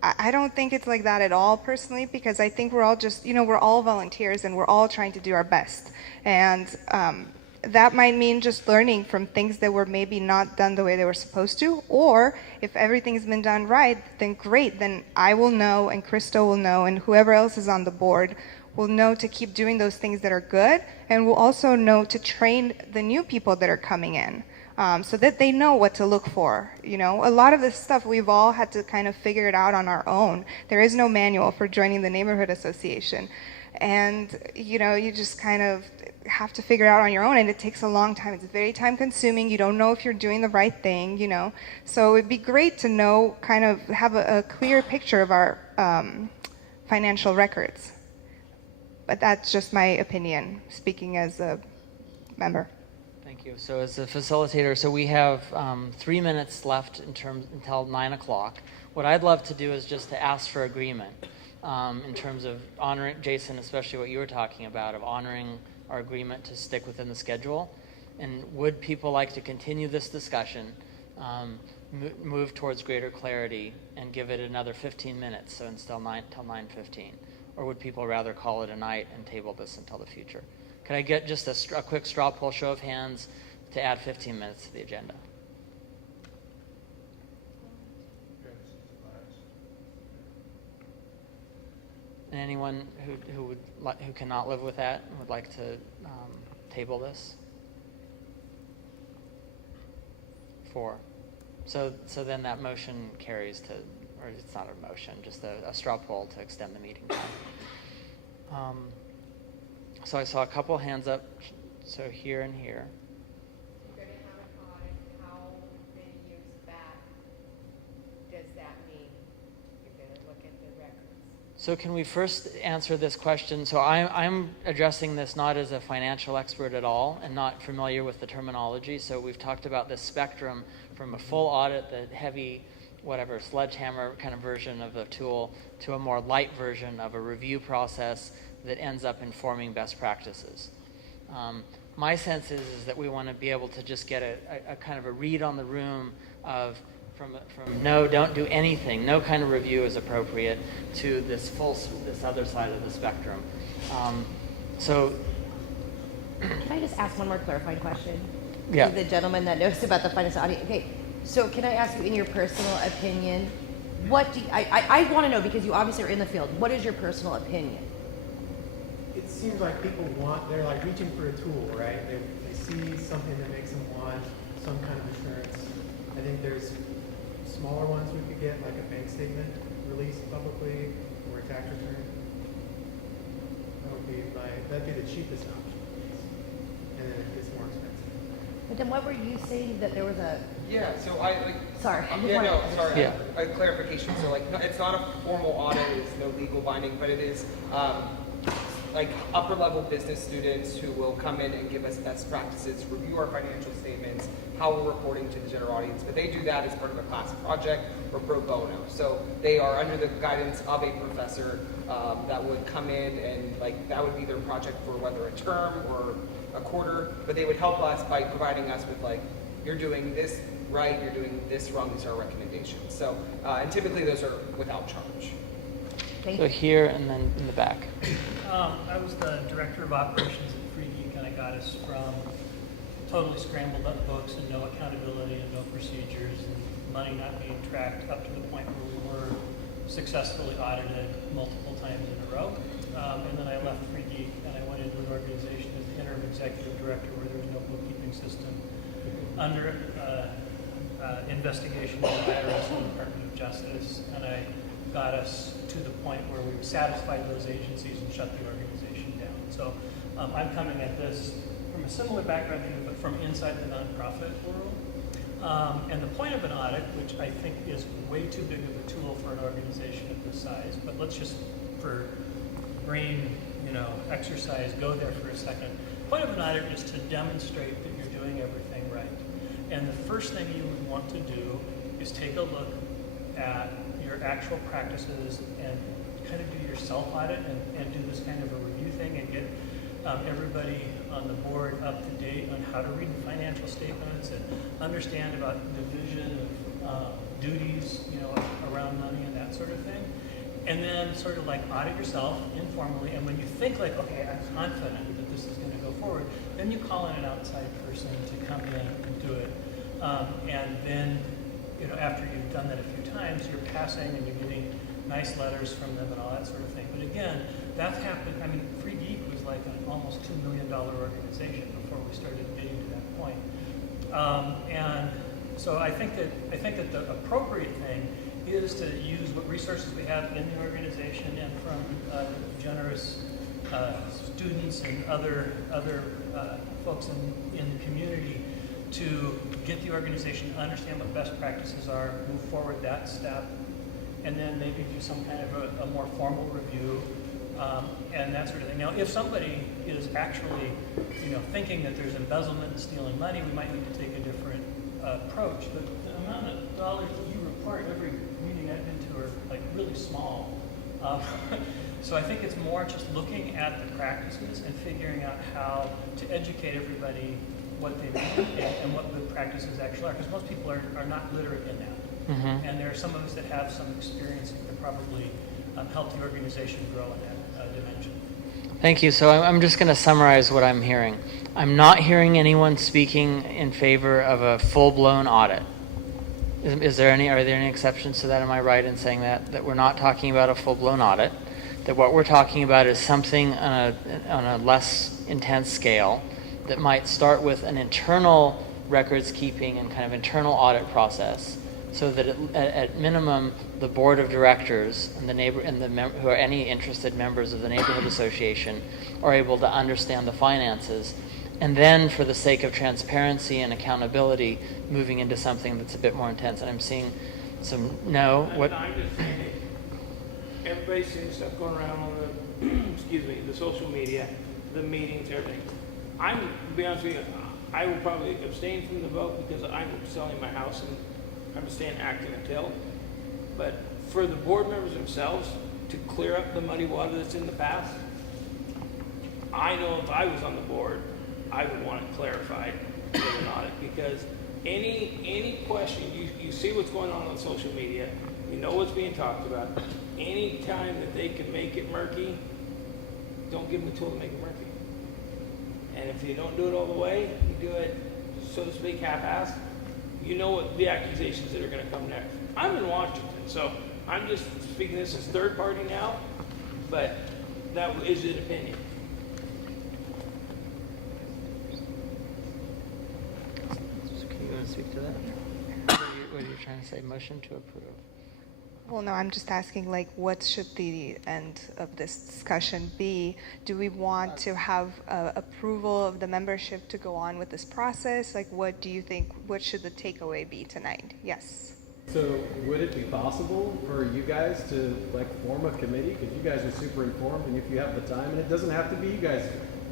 I don't think it's like that at all, personally, because I think we're all just, we're all volunteers and we're all trying to do our best. And that might mean just learning from things that were maybe not done the way they were supposed to, or if everything's been done right, then great, then I will know, and Christo will know, and whoever else is on the board will know to keep doing those things that are good, and will also know to train the new people that are coming in. So that they know what to look for. A lot of this stuff we've all had to kind of figure it out on our own. There is no manual for joining the neighborhood association. And, you just kind of have to figure it out on your own, and it takes a long time. It's very time consuming. You don't know if you're doing the right thing, So it'd be great to know, kind of have a clear picture of our financial records. But that's just my opinion, speaking as a member. Thank you. So as a facilitator, so we have 3 minutes left until 9 o'clock. What I'd love to do is just to ask for agreement in terms of honoring, Jason, especially what you were talking about, of honoring our agreement to stick within the schedule. And would people like to continue this discussion, move towards greater clarity, and give it another 15 minutes, so until 9:15? Or would people rather call it a night and table this until the future? Could I get just a quick straw poll show of hands to add 15 minutes to the agenda? And anyone who cannot live with that and would like to table this? 4. So then that motion carries to, or it's not a motion, just a straw poll to extend the meeting time. So I saw a couple hands up, so here and here. You're going to have an audit. How many years back does that mean? You're going to look at the records. So can we first answer this question? So I'm addressing this not as a financial expert at all and not familiar with the terminology. So we've talked about this spectrum from a full audit, the heavy, whatever, sledgehammer kind of version of the tool, to a more light version of a review process that ends up informing best practices. My sense is that we want to be able to just get a kind of a read on the room of from no, don't do anything, no kind of review is appropriate, to this other side of the spectrum. So can I just ask one more clarifying question? Yeah. To the gentleman that knows about the financial audit. Okay, so can I ask you, in your personal opinion, what do you, I want to know, because you obviously are in the field, what is your personal opinion? It seems like people they're like reaching for a tool, right? They see something that makes them want some kind of assurance. I think there's smaller ones we could get, like a bank statement released publicly, or a tax return. That'd be the cheapest option. And then it gets more expensive. But then what were you saying, that there was a... Yeah, so Sorry. Sorry. A clarification. So it's not a formal audit, it's no legal binding, but it is upper level business students who will come in and give us best practices, review our financial statements, how we're reporting to the general audience. But they do that as part of a class project or pro bono. So they are under the guidance of a professor that would come in, and that would be their project for whether a term or a quarter. But they would help us by providing us with you're doing this right, you're doing this wrong, these are our recommendations. So, and typically those are without charge. So here and then in the back. I was the director of operations at Free Geek, and I got us from totally scrambled up books and no accountability and no procedures and money not being tracked up to the point where we were successfully audited multiple times in a row. And then I left Free Geek and I went into an organization as the interim executive director where there was no bookkeeping system under investigation of the IRS and the Department of Justice, and I got us to the point where we satisfied those agencies and shut the organization down. So I'm coming at this from a similar background to you, but from inside the nonprofit world. And the point of an audit, which I think is way too big of a tool for an organization of this size, but let's just, for brain exercise, go there for a second. The point of an audit is to demonstrate that you're doing everything right. And the first thing you would want to do is take a look at your actual practices and kind of do your self-audit and do this kind of a review thing and get everybody on the board up to date on how to read the financial statements and understand about division of duties, around money and that sort of thing. And then sort of like audit yourself informally. And when you think like, okay, I'm confident that this is going to go forward, then you call in an outside person to come in and do it. And then, after you've done that a few times, you're passing and you're getting nice letters from them and all that sort of thing. But again, that's happened. I mean, Free Geek was like an almost $2 million organization before we started getting to that point. And so I think that the appropriate thing is to use what resources we have in the organization and from generous students and other folks in the community to get the organization to understand what best practices are, move forward that step, and then maybe do some kind of a more formal review and that sort of thing. Now, if somebody is actually, thinking that there's embezzlement and stealing money, we might need to take a different approach. But the amount of dollars that you report every meeting I've been to are like really small. So I think it's more just looking at the practices and figuring out how to educate everybody what they mean and what good practices actually are, because most people are not literate in that. Mm-hmm. And there are some of us that have some experience that could probably help the organization grow in that dimension. Thank you. So I'm just going to summarize what I'm hearing. I'm not hearing anyone speaking in favor of a full-blown audit. Are there any exceptions to that? Am I right in saying that we're not talking about a full-blown audit? That what we're talking about is something on a less intense scale that might start with an internal records keeping and kind of internal audit process, so that at minimum the board of directors and who are any interested members of the neighborhood association are able to understand the finances, and then for the sake of transparency and accountability, moving into something that's a bit more intense. And I'm seeing some what. I'm just saying, everybody's seeing stuff going around on the the social media, the meetings, everything. To be honest with you, I will probably abstain from the vote because I'm selling my house and I'm staying active until. But for the board members themselves to clear up the muddy water that's in the past, I know if I was on the board, I would want it clarified with an audit, because any question, you see what's going on social media, you know what's being talked about. Any time that they can make it murky, don't give them the tool to make it murky. And if you don't do it all the way, you do it, so to speak, half-assed, you know what the accusations that are going to come next. I'm in Washington, so I'm just speaking this as third party now, but that is an opinion. Can you want to speak to that? What are you trying to say? Motion to approve. Well, no, I'm just asking, like, what should the end of this discussion be? Do we want to have approval of the membership to go on with this process? Like, what do you think, what should the takeaway be tonight? Yes. So would it be possible for you guys to form a committee? Because you guys are super informed, and if you have the time, and it doesn't have to be you guys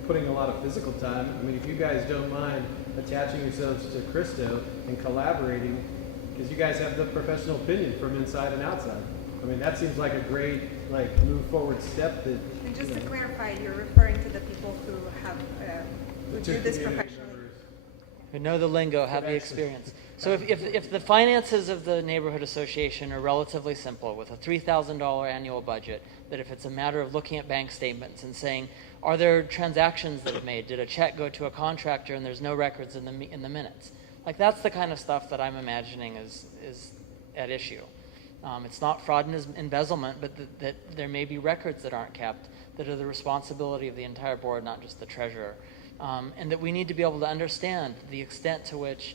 putting a lot of physical time. I mean, if you guys don't mind attaching yourselves to Christo and collaborating, because you guys have the professional opinion from inside and outside. I mean, that seems like a great move forward step. That. And just to clarify, you're referring to the people who have who do this professionally. Who know the lingo, have the experience. So if the finances of the neighborhood association are relatively simple, with a $3,000 annual budget, that if it's a matter of looking at bank statements and saying, are there transactions that have made? Did a check go to a contractor and there's no records in the minutes? Like, that's the kind of stuff that I'm imagining is at issue. It's not fraud and embezzlement, but that there may be records that aren't kept that are the responsibility of the entire board, not just the treasurer. And that we need to be able to understand the extent to which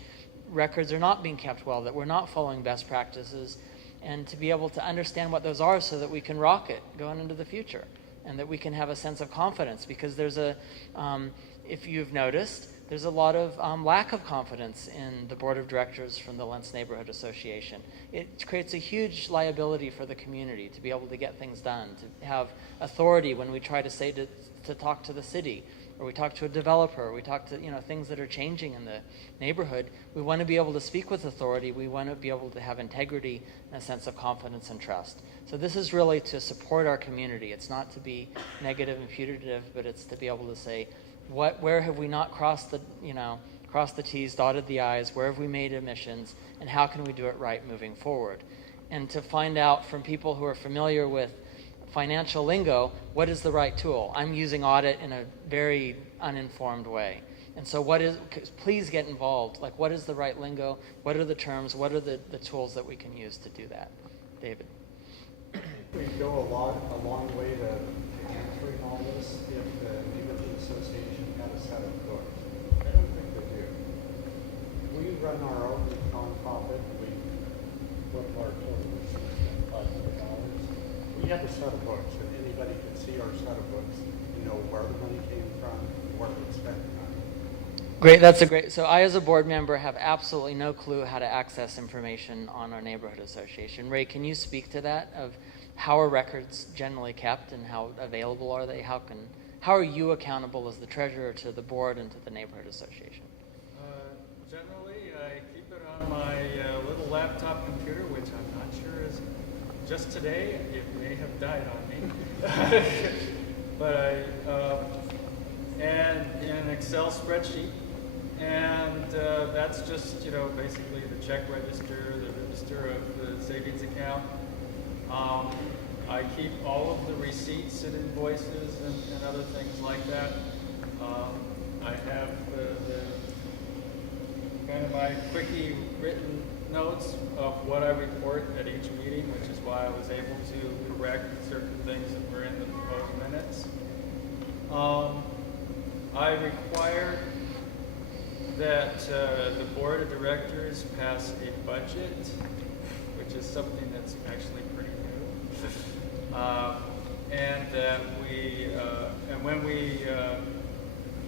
records are not being kept well, that we're not following best practices, and to be able to understand what those are so that we can rock it going into the future, and that we can have a sense of confidence, because there's if you've noticed, there's a lot of lack of confidence in the board of directors from the Lents Neighborhood Association. It creates a huge liability for the community to be able to get things done, to have authority when we try to say to talk to the city or we talk to a developer, or we talk to, things that are changing in the neighborhood, we want to be able to speak with authority. We want to be able to have integrity and a sense of confidence and trust. So this is really to support our community. It's not to be negative and putative, but it's to be able to say, where have we not crossed the T's, dotted the I's, where have we made omissions, and how can we do it right moving forward? And to find out from people who are familiar with financial lingo, what is the right tool? I'm using audit in a very uninformed way. And so please get involved. Like, what is the right lingo? What are the terms? What are the tools that we can use to do that? David. We go a long way to answering all this if the neighborhood association had a set of books. I don't think they do. We run our own nonprofit. We put our total receipts at $500. We have a set of books, and anybody can see our set of books and know where the money came from, where we spent it on. Great, so I as a board member have absolutely no clue how to access information on our neighborhood association. Ray, can you speak to that, of how are records generally kept and how available are they? How are you accountable as the treasurer to the board and to the neighborhood association? Generally, I keep it on my little laptop computer, which I'm not sure is just today. It may have died on me. But and in an Excel spreadsheet. And that's just, basically the check register, the register of the savings account. I keep all of the receipts and invoices and other things like that. I have the kind of my quickie written notes of what I report at each meeting, which is why I was able to correct certain things that were in the proposed minutes. I require that the board of directors pass a budget, which is something that's actually pretty new, and that and when we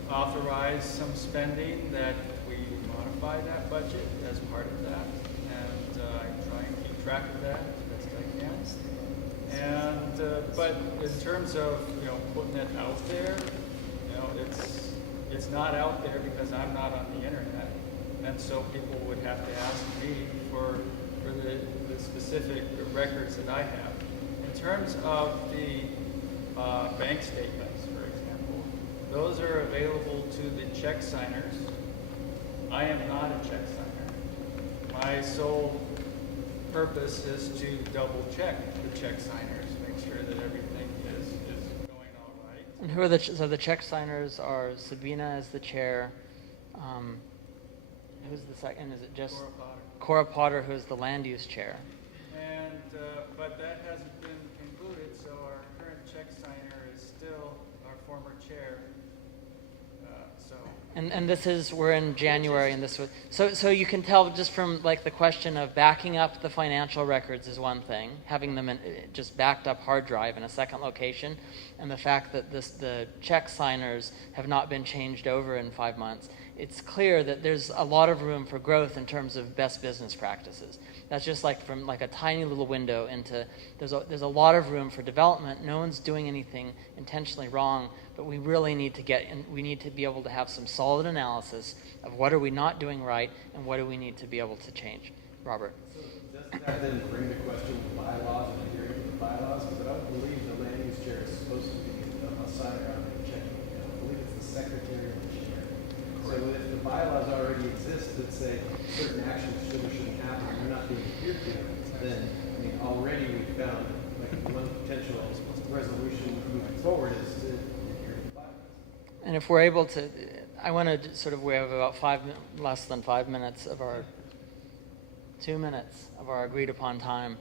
authorize some spending, that we modify that budget as part of that, and I try and keep track of that as best I can. And but in terms of putting it out there, it's not out there because I'm not on the internet, and so people would have to ask me for the specific records that I have. In terms of the bank statements, for example, those are available to the check signers. I am not a check signer. My sole purpose is to double check the check signers, make sure that everything is going all right. And who are the check signers are Sabina as the chair. Who's the second? Is it just Cora Potter, who's the land use chair? And but that hasn't been concluded, so our current check signer is still our former chair. And we're in January, and this was so you can tell just from like the question of backing up the financial records is one thing, having them in just backed up hard drive in a second location, and the fact that the check signers have not been changed over in 5 months. It's clear that there's a lot of room for growth in terms of best business practices. That's just like from like a tiny little window into there's a lot of room for development. No one's doing anything intentionally wrong, but we really need to be able to have some solid analysis of what are we not doing right and what do we need to be able to change. Robert. So does that then bring the question of bylaws and adhering to the bylaws? Because I don't believe the land use chair is supposed to be a signer on the checking account. I believe it's the secretary of the chair. So if the bylaws already exist that say certain actions should or shouldn't happen and they're not being adhered to, then already we've found like one potential resolution moving forward is to adhere to the bylaws. And if we're able to, I want to we have about less than 5 minutes of our 2 minutes of our agreed upon time.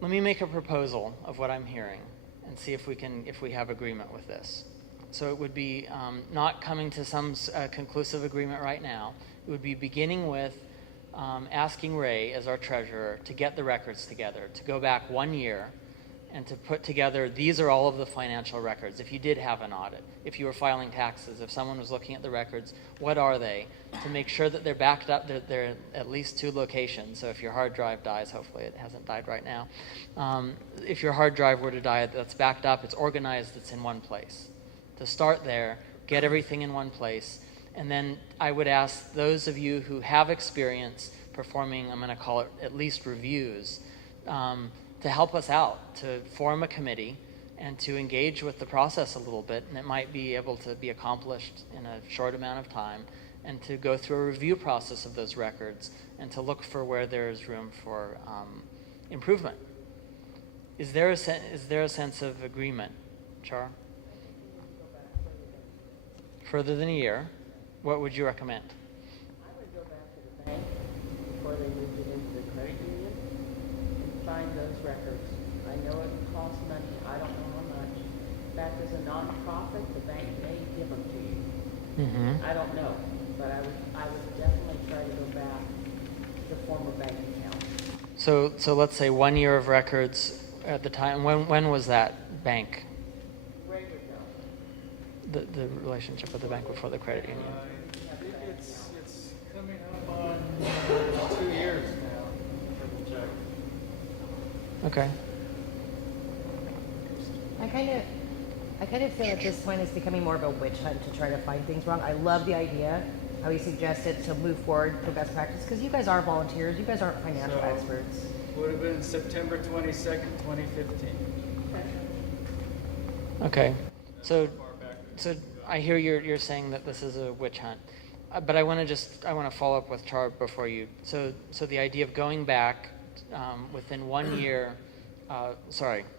Let me make a proposal of what I'm hearing and see if we have agreement with this. So it would be not coming to some conclusive agreement right now. It would be beginning with asking Ray as our treasurer to get the records together, to go back 1 year and to put together, these are all of the financial records. If you did have an audit, if you were filing taxes, if someone was looking at the records, what are they? To make sure that they're backed up, they're in at least 2 locations. So if your hard drive dies, hopefully it hasn't died right now. If your hard drive were to die, that's backed up, it's organized, it's in one place. To start there, get everything in one place. And then I would ask those of you who have experience performing, I'm going to call it at least reviews, to help us out, to form a committee and to engage with the process a little bit. And it might be able to be accomplished in a short amount of time, and to go through a review process of those records and to look for where there is room for improvement. Is there a sense of agreement, Char? Further than a year. What would you recommend? I would go back to the bank before they moved it into the credit union and find those records. I know it costs money. I don't know how much. In fact, as a nonprofit, the bank may give them to you. Mm-hmm. I don't know, but I would definitely try to go back to the former bank account. So let's say 1 year of records at the time. When was that bank? Way ago. The relationship with the bank before the credit union. I think it's coming up on 2 years now. Triple check. Okay. I kind of feel at this point it's becoming more of a witch hunt to try to find things wrong. I love the idea, how he suggested to move forward for best practice, because you guys are volunteers, you guys aren't financial So, experts. Would have been September 22nd, 2015. Okay. So I hear you're saying that this is a witch hunt, but I want to follow up with Char before you. So the idea of going back within 1 year,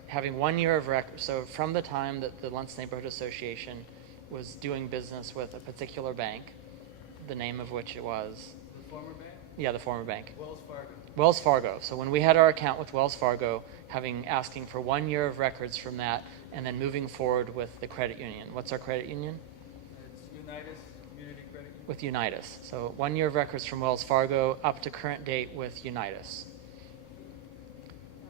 having 1 year of record. So from the time that the Lents Neighborhood Association was doing business with a particular bank, the name of which it was. The former bank? Yeah, the former bank. Wells Fargo. Wells Fargo. So when we had our account with Wells Fargo, asking for 1 year of records from that, and then moving forward with the credit union. What's our credit union? It's Unitas Community Credit Union. With Unitas. So 1 year of records from Wells Fargo up to current date with Unitas.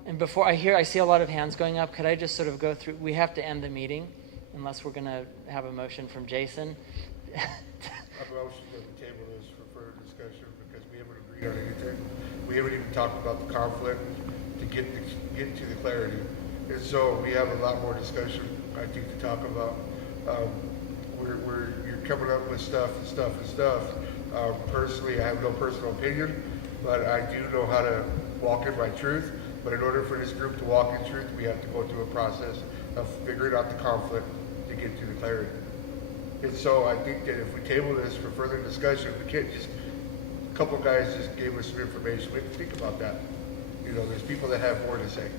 And before I see a lot of hands going up, could I just sort of go through, we have to end the meeting unless we're going to have a motion from Jason. A motion that we table this for further discussion because we haven't agreed on anything. We haven't even talked about the conflict to get to the clarity. And so we have a lot more discussion, I think, to talk about. You're coming up with stuff. Personally, I have no personal opinion, but I do know how to walk in my truth. But in order for this group to walk in truth, we have to go through a process of figuring out the conflict to get to the clarity. And so I think that if we table this for further discussion, we can't just, a couple of guys just gave us some information. We have to think about that. You know, there's people that have more to say.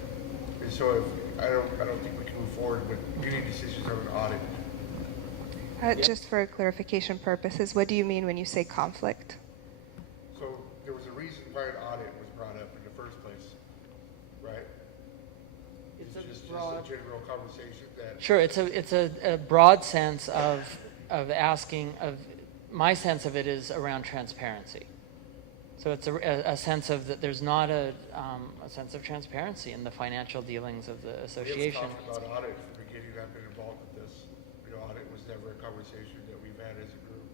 And so I don't think we can move forward with any decisions on an audit. Just for clarification purposes, what do you mean when you say conflict? So there was a reason why an audit was brought up in the first place, right? It's just a general conversation that. Sure, it's a broad sense of asking my sense of it is around transparency. So it's a sense of that there's not a sense of transparency in the financial dealings of the association. We have talked about audit from the beginning. I've been involved with this. You know, audit was never a conversation that we've had as a group.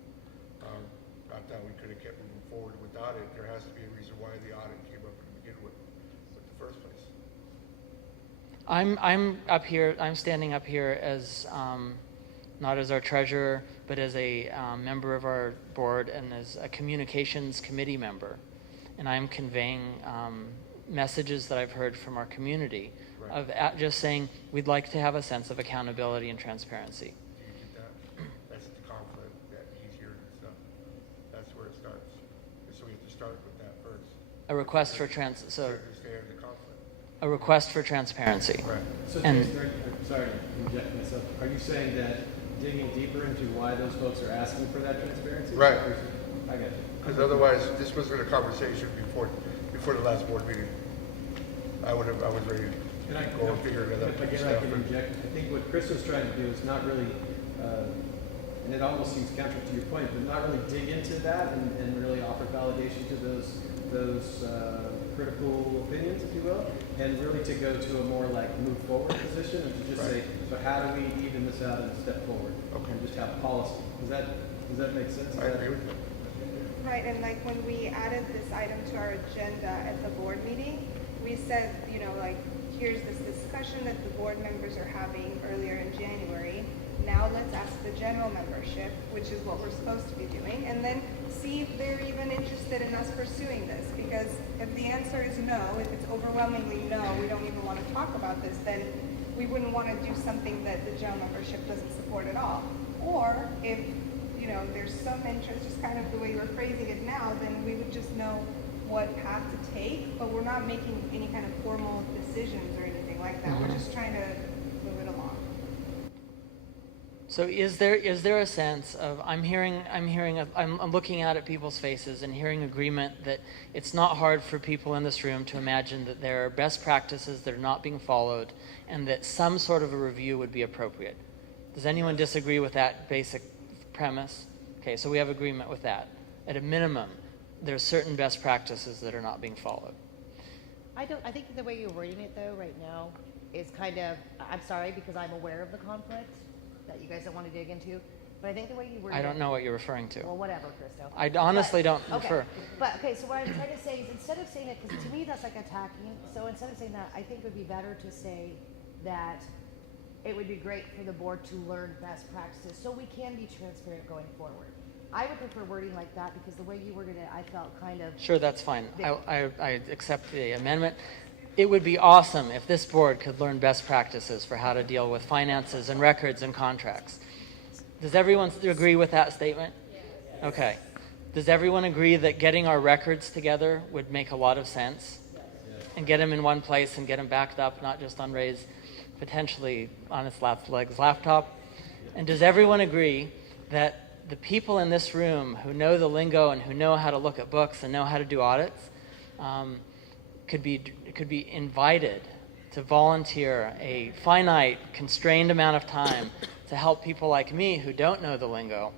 I thought we could have kept moving forward with audit. There has to be a reason why the audit came up to begin with the first place. I'm up here. I'm standing up here as not as our treasurer, but as a member of our board and as a communications committee member, and I'm conveying messages that I've heard from our community of just saying we'd like to have a sense of accountability and transparency. That's the conflict that he's hearing and stuff. That's where it starts. And so we have to start with that first. A request for understand the conflict. A request for transparency. Right. So, And Jason, sorry to inject myself. Are you saying that digging deeper into why those folks are asking for that transparency? Right. I got you. Because otherwise, this wasn't a conversation before the last board meeting. I was ready to go and figure it out. Again, I can inject. I think what Chris was trying to do is not really, and it almost seems counter to your point, but not really dig into that and really offer validation to those those critical opinions, if you will, and really to go to a more like move forward position and to just say, so how do we even this out and step forward? Okay. And just have policy. Does that make sense? I agree with that. Right, and like when we added this item to our agenda at the board meeting, we said, you know, like, here's this discussion that the board members are having earlier in January. Now let's ask the general membership, which is what we're supposed to be doing, and then see if they're even interested in us pursuing this. Because if the answer is no, if it's overwhelmingly no, we don't even want to talk about this, then we wouldn't want to do something that the general membership doesn't support at all. Or if, you know, there's some interest, just kind of the way we're phrasing it now, then we would just know what path to take, but we're not making any kind of formal decisions or anything like that. We're just trying to move it along. So is there a sense of I'm looking out at people's faces and hearing agreement that it's not hard for people in this room to imagine that there are best practices that are not being followed and that some sort of a review would be appropriate? Does anyone disagree with that basic premise? Okay, so we have agreement with that. At a minimum, there are certain best practices that are not being followed. I think the way you're wording it though right now is kind of, I'm sorry because I'm aware of the conflict that you guys don't want to dig into, but I think the way you worded it. I don't know what you're referring to. Well, whatever, Christo. I honestly don't okay. refer. But okay, so what I'm trying to say is instead of saying it, because to me that's like attacking, so instead of saying that, I think it would be better to say that it would be great for the board to learn best practices so we can be transparent going forward. I would prefer wording like that because the way you worded it, I felt kind of... Sure, that's fine. I accept the amendment. It would be awesome if this board could learn best practices for how to deal with finances and records and contracts. Does everyone agree with that statement? Okay. Does everyone agree that getting our records together would make a lot of sense? And get them in one place and get them backed up, not just on Ray's potentially on its legs laptop? And does everyone agree that the people in this room who know the lingo and who know how to look at books and know how to do audits could be invited to volunteer a finite, constrained amount of time to help people like me who don't know the lingo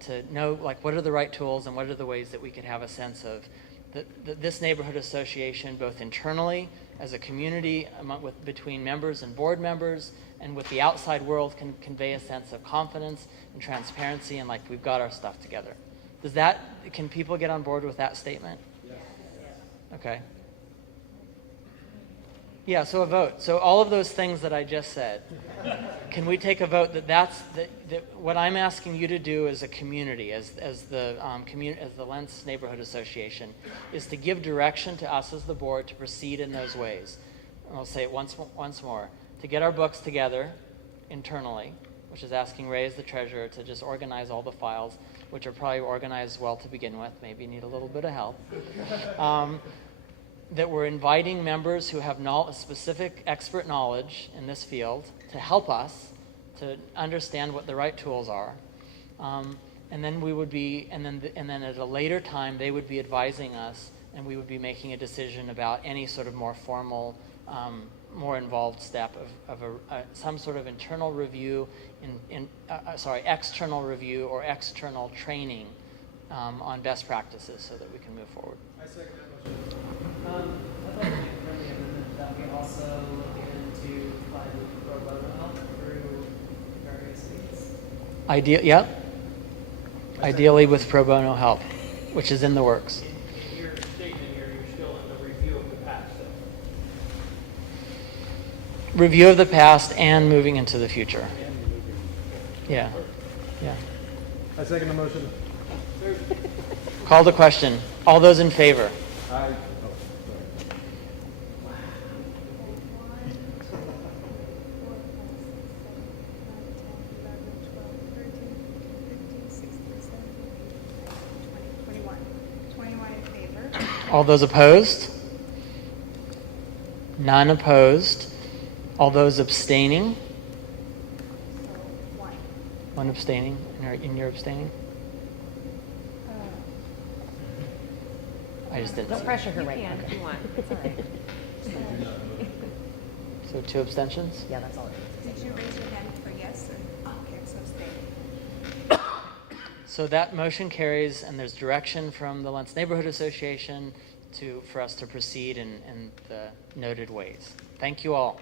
to know like what are the right tools and what are the ways that we could have a sense of that this neighborhood association, both internally as a community between members and board members and with the outside world, can convey a sense of confidence and transparency and like we've got our stuff together. Can people get on board with that statement? Yes. Okay. Yeah, so a vote. So all of those things that I just said, can we take a vote that what I'm asking you to do as a community, as the Lents Neighborhood Association, is to give direction to us as the board to proceed in those ways. And I'll say it once more. To get our books together internally, which is asking Ray as the treasurer to just organize all the files, which are probably organized well to begin with, maybe need a little bit of help. That we're inviting members who have specific expert knowledge in this field to help us to understand what the right tools are, and then then at a later time they would be advising us, and we would be making a decision about any sort of more formal, more involved step of some sort of internal review, external review or external training on best practices so that we can move forward. I second that motion. I'd like to make a friendly amendment that we also look into providing pro bono help through various means. Ideally with pro bono help, which is in the works. In your statement here, you're still in the review of the past, though. Review of the past and moving into the future. Yeah. I second the motion. Call the question. All those in favor? Aye. All those opposed? None opposed. All those abstaining? One abstaining. In your abstaining? I just didn't. Don't pressure her right now. If you want. It's all right. So 2 abstentions? Yeah, that's all. Did you raise your hand for yes or okay, so abstain? So that motion carries, and there's direction from the Lents Neighborhood Association for us to proceed in the noted ways. Thank you all.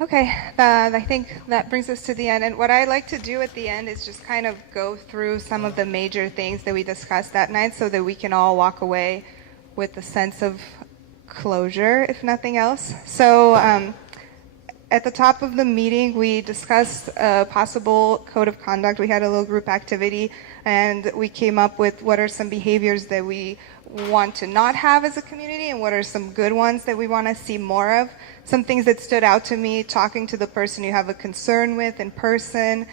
Okay, I think that brings us to the end. And what I like to do at the end is just kind of go through some of the major things that we discussed that night so that we can all walk away with a sense of closure, if nothing else. So at the top of the meeting, we discussed a possible code of conduct. We had a little group activity, and we came up with what are some behaviors that we want to not have as a community and what are some good ones that we want to see more of. Some things that stood out to me: talking to the person you have a concern with in person,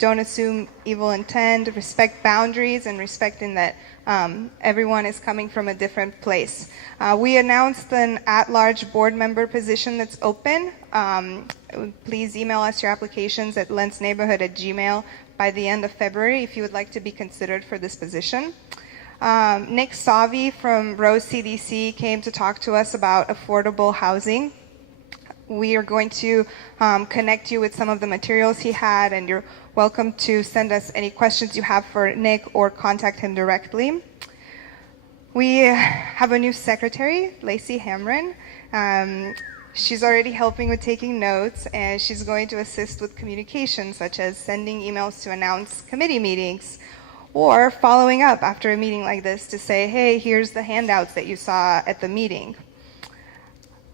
don't assume evil intent, respect boundaries, and respecting that everyone is coming from a different place. We announced an at-large board member position that's open. Please email us your applications at lentsneighborhood@gmail by the end of February if you would like to be considered for this position. Nick Savi from Rose CDC came to talk to us about affordable housing. We are going to connect you with some of the materials he had, and you're welcome to send us any questions you have for Nick or contact him directly. We have a new secretary, Lacey Hamrin. She's already helping with taking notes, and she's going to assist with communication, such as sending emails to announce committee meetings, or following up after a meeting like this to say, hey, here's the handouts that you saw at the meeting.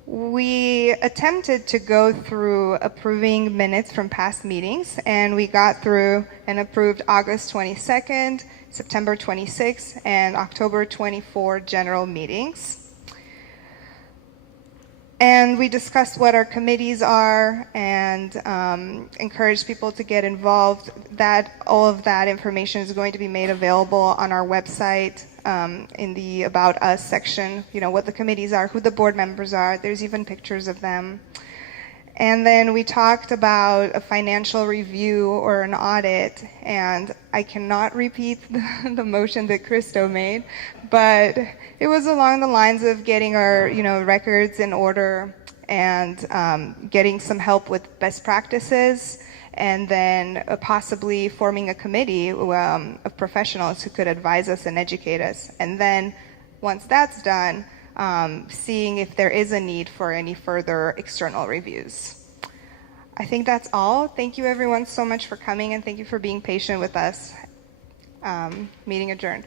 We attempted to go through approving minutes from past meetings, and we got through and approved August 22nd, September 26th, and October 24 general meetings. And we discussed what our committees are and encouraged people to get involved. All of that information is going to be made available on our website in the About Us section. You know, what the committees are, who the board members are. There's even pictures of them. And then we talked about a financial review or an audit, and I cannot repeat the motion that Christo made, but it was along the lines of getting our, records in order and getting some help with best practices, and then possibly forming a committee of professionals who could advise us and educate us. And then once that's done, seeing if there is a need for any further external reviews. I think that's all. Thank you everyone so much for coming, and thank you for being patient with us. Meeting adjourned.